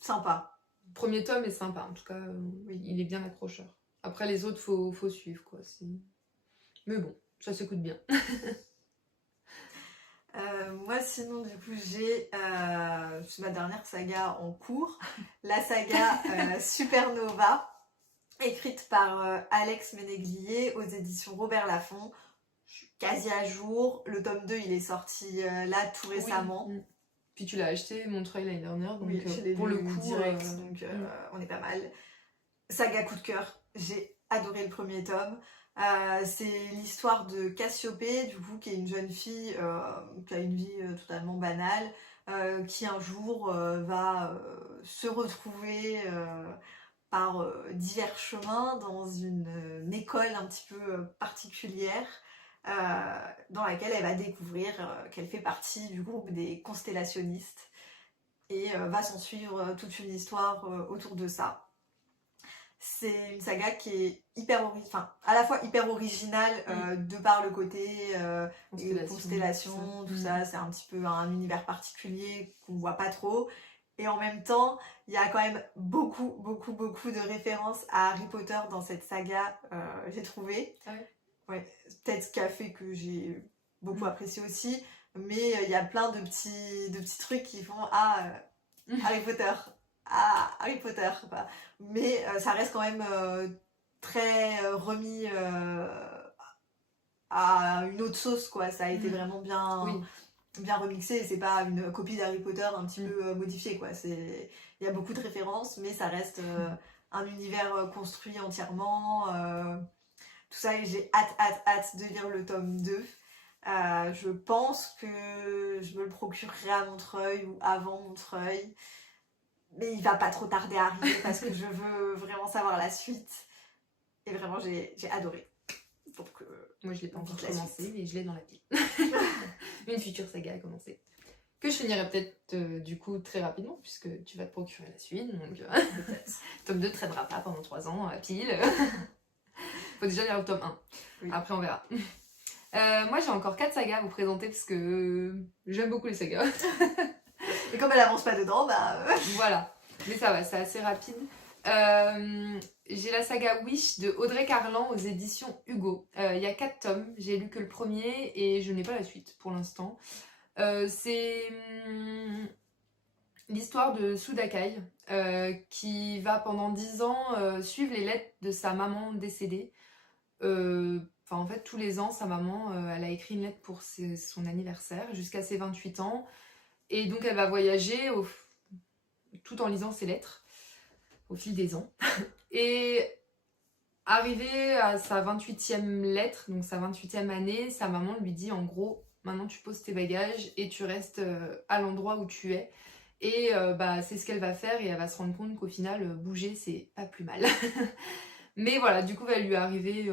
sympa. Le premier tome est sympa, en tout cas, Oui. il est bien accrocheur. Après, les autres, faut suivre, quoi. Mais bon, ça s'écoute bien. Moi, sinon, du coup, c'est ma dernière saga en cours, la saga Supernova, écrite par Alex Ménéglier aux éditions Robert Laffont. Je suis quasi à jour. Le tome 2, il est sorti là tout récemment. Oui. Puis tu l'as acheté Montreuil l'année dernière, donc Oui, je l'ai pour lu le coup direct, donc on est pas mal. Saga coup de cœur, j'ai adoré le premier tome. C'est l'histoire de Cassiopée, du coup, qui est une jeune fille qui a une vie totalement banale, qui un jour va se retrouver par divers chemins dans une école un petit peu particulière, dans laquelle elle va découvrir qu'elle fait partie du groupe des constellationnistes et va s'en suivre toute une histoire autour de ça. C'est une saga qui est à la fois hyper originale de par le côté constellation, tout ça, c'est un petit peu un univers particulier qu'on voit pas trop. Et en même temps, il y a quand même beaucoup de références à Harry Potter dans cette saga, j'ai trouvé. Ah ouais. Ouais, peut-être ce qui a fait que j'ai beaucoup apprécié aussi, mais il y a plein de petits trucs qui font Harry Potter. Harry Potter, quoi. Mais ça reste quand même très remis à une autre sauce, quoi. Ça a été vraiment bien remixé, et c'est pas une copie d'Harry Potter un petit peu modifiée, quoi. Il y a beaucoup de références, mais ça reste un univers construit entièrement. Tout ça, et j'ai hâte de lire le tome 2. Je pense que je me le procurerai à Montreuil ou avant Montreuil. Mais il va pas trop tarder à arriver parce que je veux vraiment savoir la suite. Et vraiment, j'ai adoré. Donc, moi, je l'ai pas encore commencé, mais je l'ai dans la pile. Une future saga à commencer. Que je finirai peut-être du coup très rapidement, puisque tu vas te procurer la suite. Donc, tome 2 ne traînera pas pendant 3 ans à pile. Faut déjà lire le tome 1. Oui. Après, on verra. Moi, j'ai encore 4 sagas à vous présenter parce que j'aime beaucoup les sagas. Et comme elle avance pas dedans, Voilà. Mais ça va, c'est assez rapide. J'ai la saga Wish de Audrey Carlan aux éditions Hugo. Il y a 4 tomes. J'ai lu que le premier et je n'ai pas la suite pour l'instant. C'est l'histoire de Sudakai qui va pendant 10 ans suivre les lettres de sa maman décédée. En fait, tous les ans, sa maman, elle a écrit une lettre pour son anniversaire jusqu'à ses 28 ans. Et donc, elle va voyager tout en lisant ses lettres au fil des ans. Et arrivée à sa 28e lettre, donc sa 28e année, sa maman lui dit en gros, maintenant tu poses tes bagages et tu restes à l'endroit où tu es. Et c'est ce qu'elle va faire et elle va se rendre compte qu'au final, bouger, c'est pas plus mal. Mais voilà, du coup, va lui arriver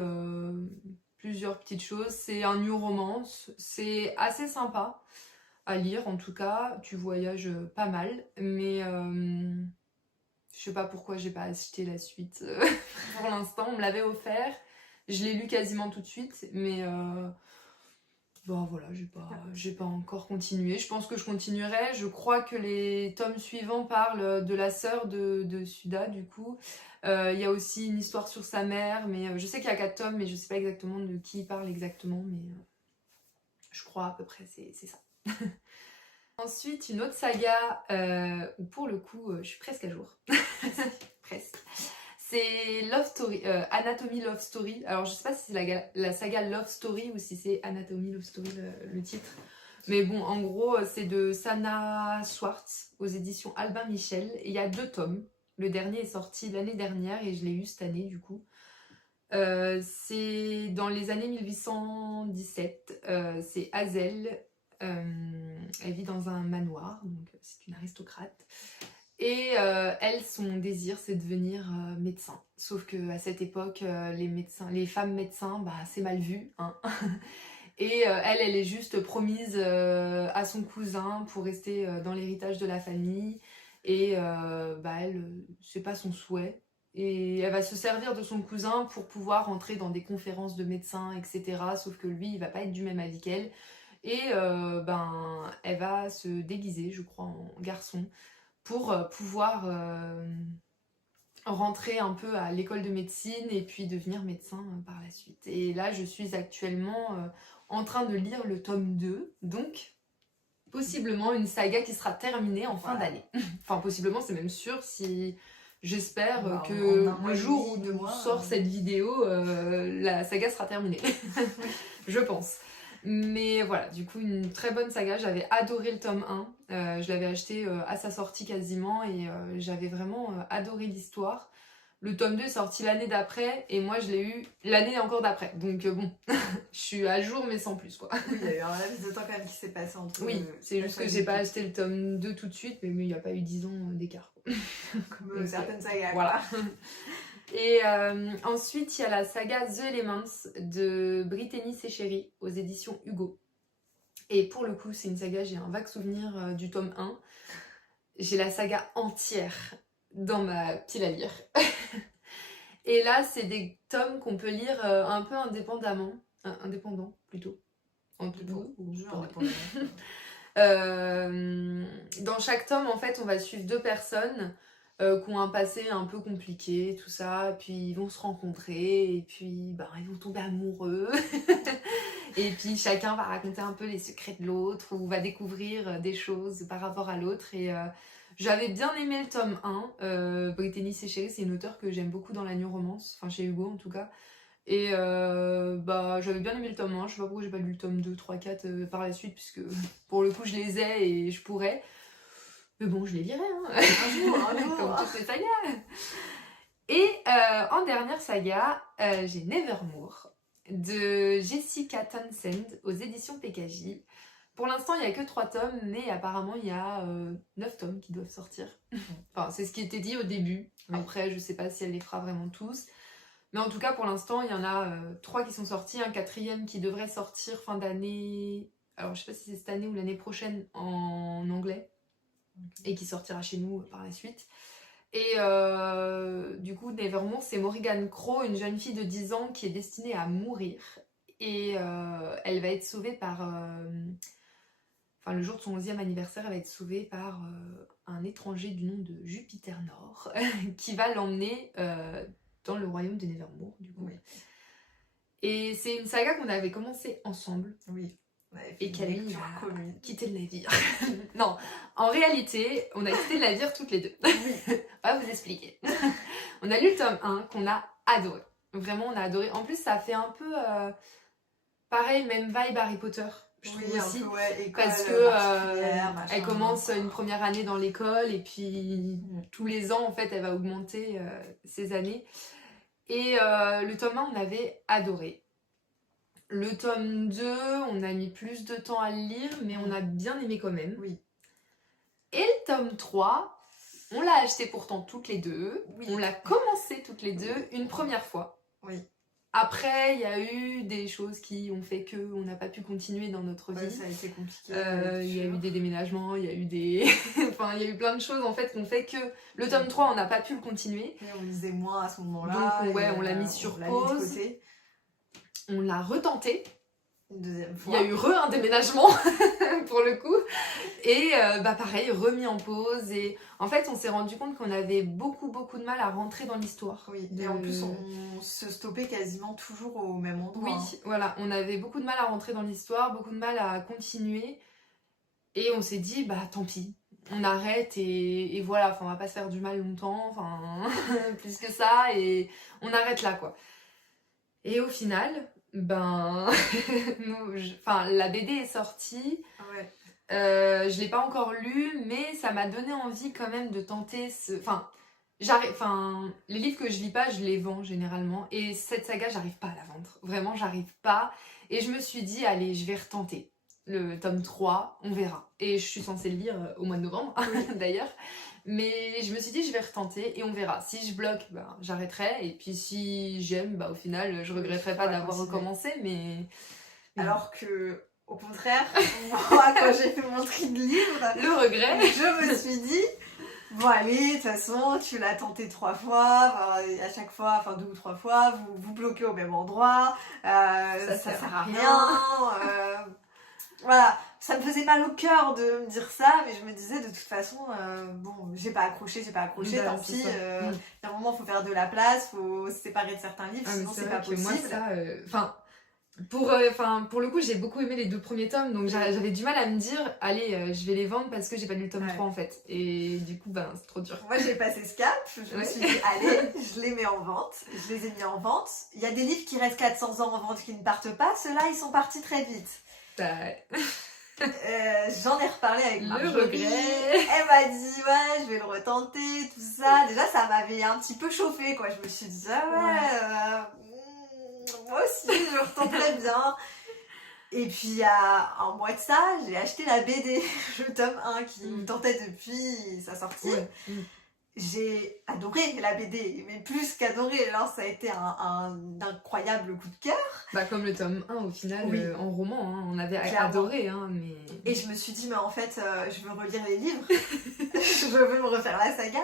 plusieurs petites choses. C'est un new romance, c'est assez sympa à lire en tout cas. Tu voyages pas mal, mais je sais pas pourquoi j'ai pas acheté la suite pour l'instant. On me l'avait offert, je l'ai lu quasiment tout de suite, mais voilà, j'ai pas encore continué. Je pense que je continuerai. Je crois que les tomes suivants parlent de la sœur de Suda, du coup. Il y a aussi une histoire sur sa mère, mais je sais qu'il y a 4 tomes, mais je sais pas exactement de qui il parle exactement, mais je crois à peu près c'est ça. Ensuite, une autre saga où pour le coup, je suis presque à jour. Presque. C'est Love Story, Anatomy Love Story. Alors, je sais pas si c'est la saga Love Story ou si c'est Anatomy Love Story le titre. Mais bon, en gros, c'est de Sana Schwartz aux éditions Albin Michel. Et il y a 2 tomes. Le dernier est sorti l'année dernière et je l'ai eu cette année du coup. C'est dans les années 1817. C'est Hazel. Elle vit dans un manoir, donc c'est une aristocrate. Et elle, son désir, c'est de devenir médecin. Sauf qu'à cette époque, les femmes médecins, c'est mal vu. Hein. Et elle est juste promise à son cousin pour rester dans l'héritage de la famille. Et c'est pas son souhait. Et elle va se servir de son cousin pour pouvoir entrer dans des conférences de médecins, etc. Sauf que lui, il va pas être du même avis qu'elle. Et elle va se déguiser, je crois, en garçon pour pouvoir rentrer un peu à l'école de médecine et puis devenir médecin par la suite. Et là, je suis actuellement en train de lire le tome 2, donc possiblement une saga qui sera terminée en fin d'année. Enfin, possiblement, c'est même sûr, si j'espère que le jour où sort cette vidéo, la saga sera terminée. Je pense. Mais voilà, du coup, une très bonne saga. J'avais adoré le tome 1. Je l'avais acheté à sa sortie quasiment et j'avais vraiment adoré l'histoire. Le tome 2 est sorti l'année d'après et moi je l'ai eu l'année encore d'après. Donc bon, je suis à jour mais sans plus quoi. Oui, il y a eu un laps de temps quand même qui s'est passé entre. Oui, c'est juste que j'ai pas acheté le tome 2 tout de suite, mais il n'y a pas eu 10 ans d'écart. Comme certaines sagas. Voilà. Et ensuite, il y a la saga The Elements de Brittany Sechery aux éditions Hugo. Et pour le coup, c'est une saga, j'ai un vague souvenir du tome 1. J'ai la saga entière dans ma pile à lire. Et là, c'est des tomes qu'on peut lire un peu indépendamment. Indépendant, plutôt. En tout dans chaque tome, en fait, on va suivre 2 personnes qui ont un passé un peu compliqué, tout ça, puis ils vont se rencontrer, et puis ils vont tomber amoureux. Et puis chacun va raconter un peu les secrets de l'autre, ou va découvrir des choses par rapport à l'autre. Et j'avais bien aimé le tome 1. Brittany Sechery, c'est une auteure que j'aime beaucoup dans la new romance, enfin chez Hugo en tout cas. Et j'avais bien aimé le tome 1, je sais pas pourquoi j'ai pas lu le tome 2, 3, 4 par la suite, puisque pour le coup je les ai et je pourrais. Mais bon, je les lirai, hein. Un jour. Comme toutes les sagas. Et en dernière saga, j'ai Nevermore de Jessica Townsend aux éditions PKJ. Pour l'instant, il n'y a que 3 tomes, mais apparemment, il y a 9 tomes qui doivent sortir. Enfin, c'est ce qui était dit au début. Après, je sais pas si elle les fera vraiment tous. Mais en tout cas, pour l'instant, il y en a 3 qui sont sortis, un 4e qui devrait sortir fin d'année. Alors, je sais pas si c'est cette année ou l'année prochaine en anglais. Et qui sortira chez nous par la suite. Et du coup, Nevermore, c'est Morrigan Crow, une jeune fille de 10 ans qui est destinée à mourir. Et elle va être sauvée par... Enfin, le jour de son 11e anniversaire, elle va être sauvée par un étranger du nom de Jupiter Nord qui va l'emmener dans le royaume de Nevermore, du coup. Oui. Et c'est une saga qu'on avait commencé ensemble. Oui. Et Camille a quitté le navire. Non, en réalité, on a quitté le navire toutes les deux. On va vous expliquer. On a lu le tome 1 qu'on a adoré. Vraiment, on a adoré. En plus, ça fait un peu pareil, même vibe Harry Potter. Je trouve aussi. Peu, école, parce que elle commence une première année dans l'école et puis tous les ans, en fait, elle va augmenter ses années. Et le tome 1, on avait adoré. Le tome 2, on a mis plus de temps à le lire, mais on a bien aimé quand même. Oui. Et le tome 3, on l'a acheté pourtant toutes les deux. Oui. On l'a commencé toutes les deux une première fois. Oui. Après, il y a eu des choses qui ont fait qu'on n'a pas pu continuer dans notre vie. Ça a été compliqué. Il y a eu des déménagements, il y a eu des... enfin, il y a eu plein de choses en fait qui ont fait que le tome 3, on n'a pas pu le continuer. Et on lisait moins à ce moment-là. Donc on l'a mis sur pause. On l'a retenté. Une deuxième fois. Il y a eu un déménagement pour le coup. Et pareil, remis en pause. Et en fait, on s'est rendu compte qu'on avait beaucoup de mal à rentrer dans l'histoire. Oui, et en plus, on se stoppait quasiment toujours au même endroit. Oui, voilà. On avait beaucoup de mal à rentrer dans l'histoire, beaucoup de mal à continuer. Et on s'est dit, tant pis. On arrête et voilà. Enfin, on va pas se faire du mal longtemps. Enfin, plus que ça. Et on arrête là, quoi. Et au final... la BD est sortie. Ouais. Je l'ai pas encore lu, mais ça m'a donné envie quand même de tenter les livres que je lis pas, je les vends généralement. Et cette saga, j'arrive pas à la vendre. Vraiment, j'arrive pas. Et je me suis dit, allez, je vais retenter. Le tome 3, on verra. Et je suis censée le lire au mois de novembre, d'ailleurs. Mais je me suis dit, je vais retenter et on verra. Si je bloque, j'arrêterai. Et puis si j'aime, au final, je regretterai pas d'avoir recommencé. Mais... Alors que, au contraire, moi, quand j'ai fait mon tri de livres, le regret, je me suis dit, bon allez, de toute façon, tu l'as tenté 3 fois, à chaque fois, 2 ou 3 fois, vous bloquez au même endroit, ça sert à rien. Voilà, ça me faisait mal au cœur de me dire ça, mais je me disais de toute façon, bon, j'ai pas accroché, Bah, tant c'est pis. ça. Il y a un moment, faut faire de la place, faut se séparer de certains livres, Ah, mais sinon c'est c'est vrai pas que moi, possible. ça. Enfin, pour le coup, j'ai beaucoup aimé les 2 premiers tomes, donc j'avais du mal à me dire, allez, je vais les vendre parce que j'ai pas lu le tome Ouais. 3 en fait. Et du coup, ben, c'est trop dur. Moi, j'ai passé ce cap, je me Ouais. suis dit, allez, je les mets en vente, je les ai mis en vente. Il y a des livres qui restent 400 ans en vente qui ne partent pas, ceux-là, ils sont partis très vite. Ça- J'en ai reparlé avec Le Marjorie. regret. Elle m'a dit, ouais, je vais le retenter, tout ça. Déjà, ça m'avait un petit peu chauffé, quoi. Je me suis dit, ah ouais, moi aussi, je retenterais bien. Et puis, il y a un mois de ça, j'ai acheté la BD, le tome 1, qui me tentait depuis sa sortie. Ouais. J'ai adoré la BD, mais plus qu'adoré. Là, ça a été un incroyable coup de cœur. Bah, comme le tome 1 au final, Oui. En roman, hein, on avait Clairement. adoré, hein, mais. Et je me suis dit, mais en fait, je veux relire les livres, je veux me refaire la saga.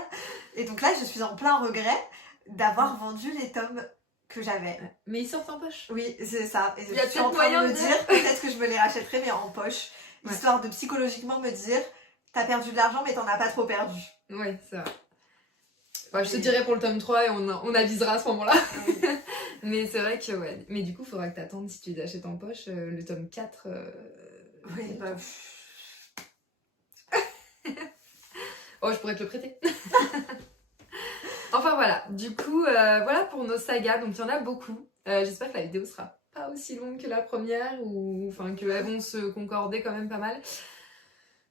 Et donc là, je suis en plein regret d'avoir vendu les tomes que j'avais. Mais ils sortent en poche. Oui, c'est ça. Et Il y a je suis en peut-être train de moyen me de- dire, peut-être que je me les rachèterai, mais en poche. Ouais. Histoire de psychologiquement me dire, t'as perdu de l'argent, mais t'en as pas trop perdu. Ouais, c'est vrai. Bah, je te Et- dirai pour le tome 3 et on avisera à ce moment-là. Oui. Mais c'est vrai que, ouais. Mais du coup, il faudra que t'attendes si tu les achètes en poche, le tome 4. Oui, bah, Oh, je pourrais te le prêter. Enfin voilà, du coup, voilà pour nos sagas. Donc il y en a beaucoup. J'espère que la vidéo sera pas aussi longue que la première, ou enfin qu'elles vont se concorder quand même pas mal.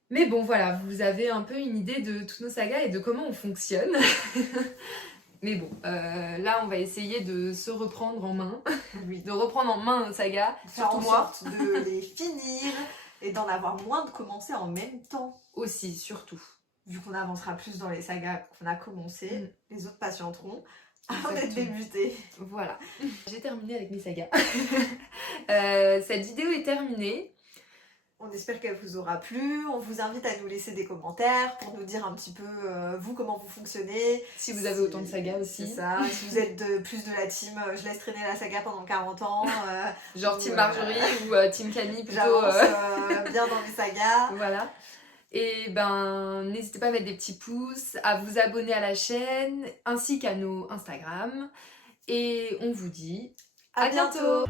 Mais bon, voilà, vous avez un peu une idée de toutes nos sagas et de comment on fonctionne. Mais bon, là, on va essayer de se reprendre en main, oui. de reprendre en main nos sagas, Faire surtout en moi sorte de les finir et d'en avoir moins de commencer en même temps. aussi, surtout. Vu qu'on avancera plus dans les sagas qu'on a commencé, les autres patienteront avant d'être Exactement. débutés. Voilà, j'ai terminé avec mes sagas. Cette vidéo est terminée. On espère qu'elle vous aura plu. On vous invite à nous laisser des commentaires pour nous dire un petit peu vous comment vous fonctionnez. Si vous avez autant de sagas aussi. C'est ça. Si vous êtes plus de la team je laisse traîner la saga pendant 40 ans. Genre ou, Team Marjorie ou Team Camille plutôt. J'avance bien dans mes sagas. Voilà. Et ben, n'hésitez pas à mettre des petits pouces, à vous abonner à la chaîne, ainsi qu'à nos Instagram. Et on vous dit À bientôt.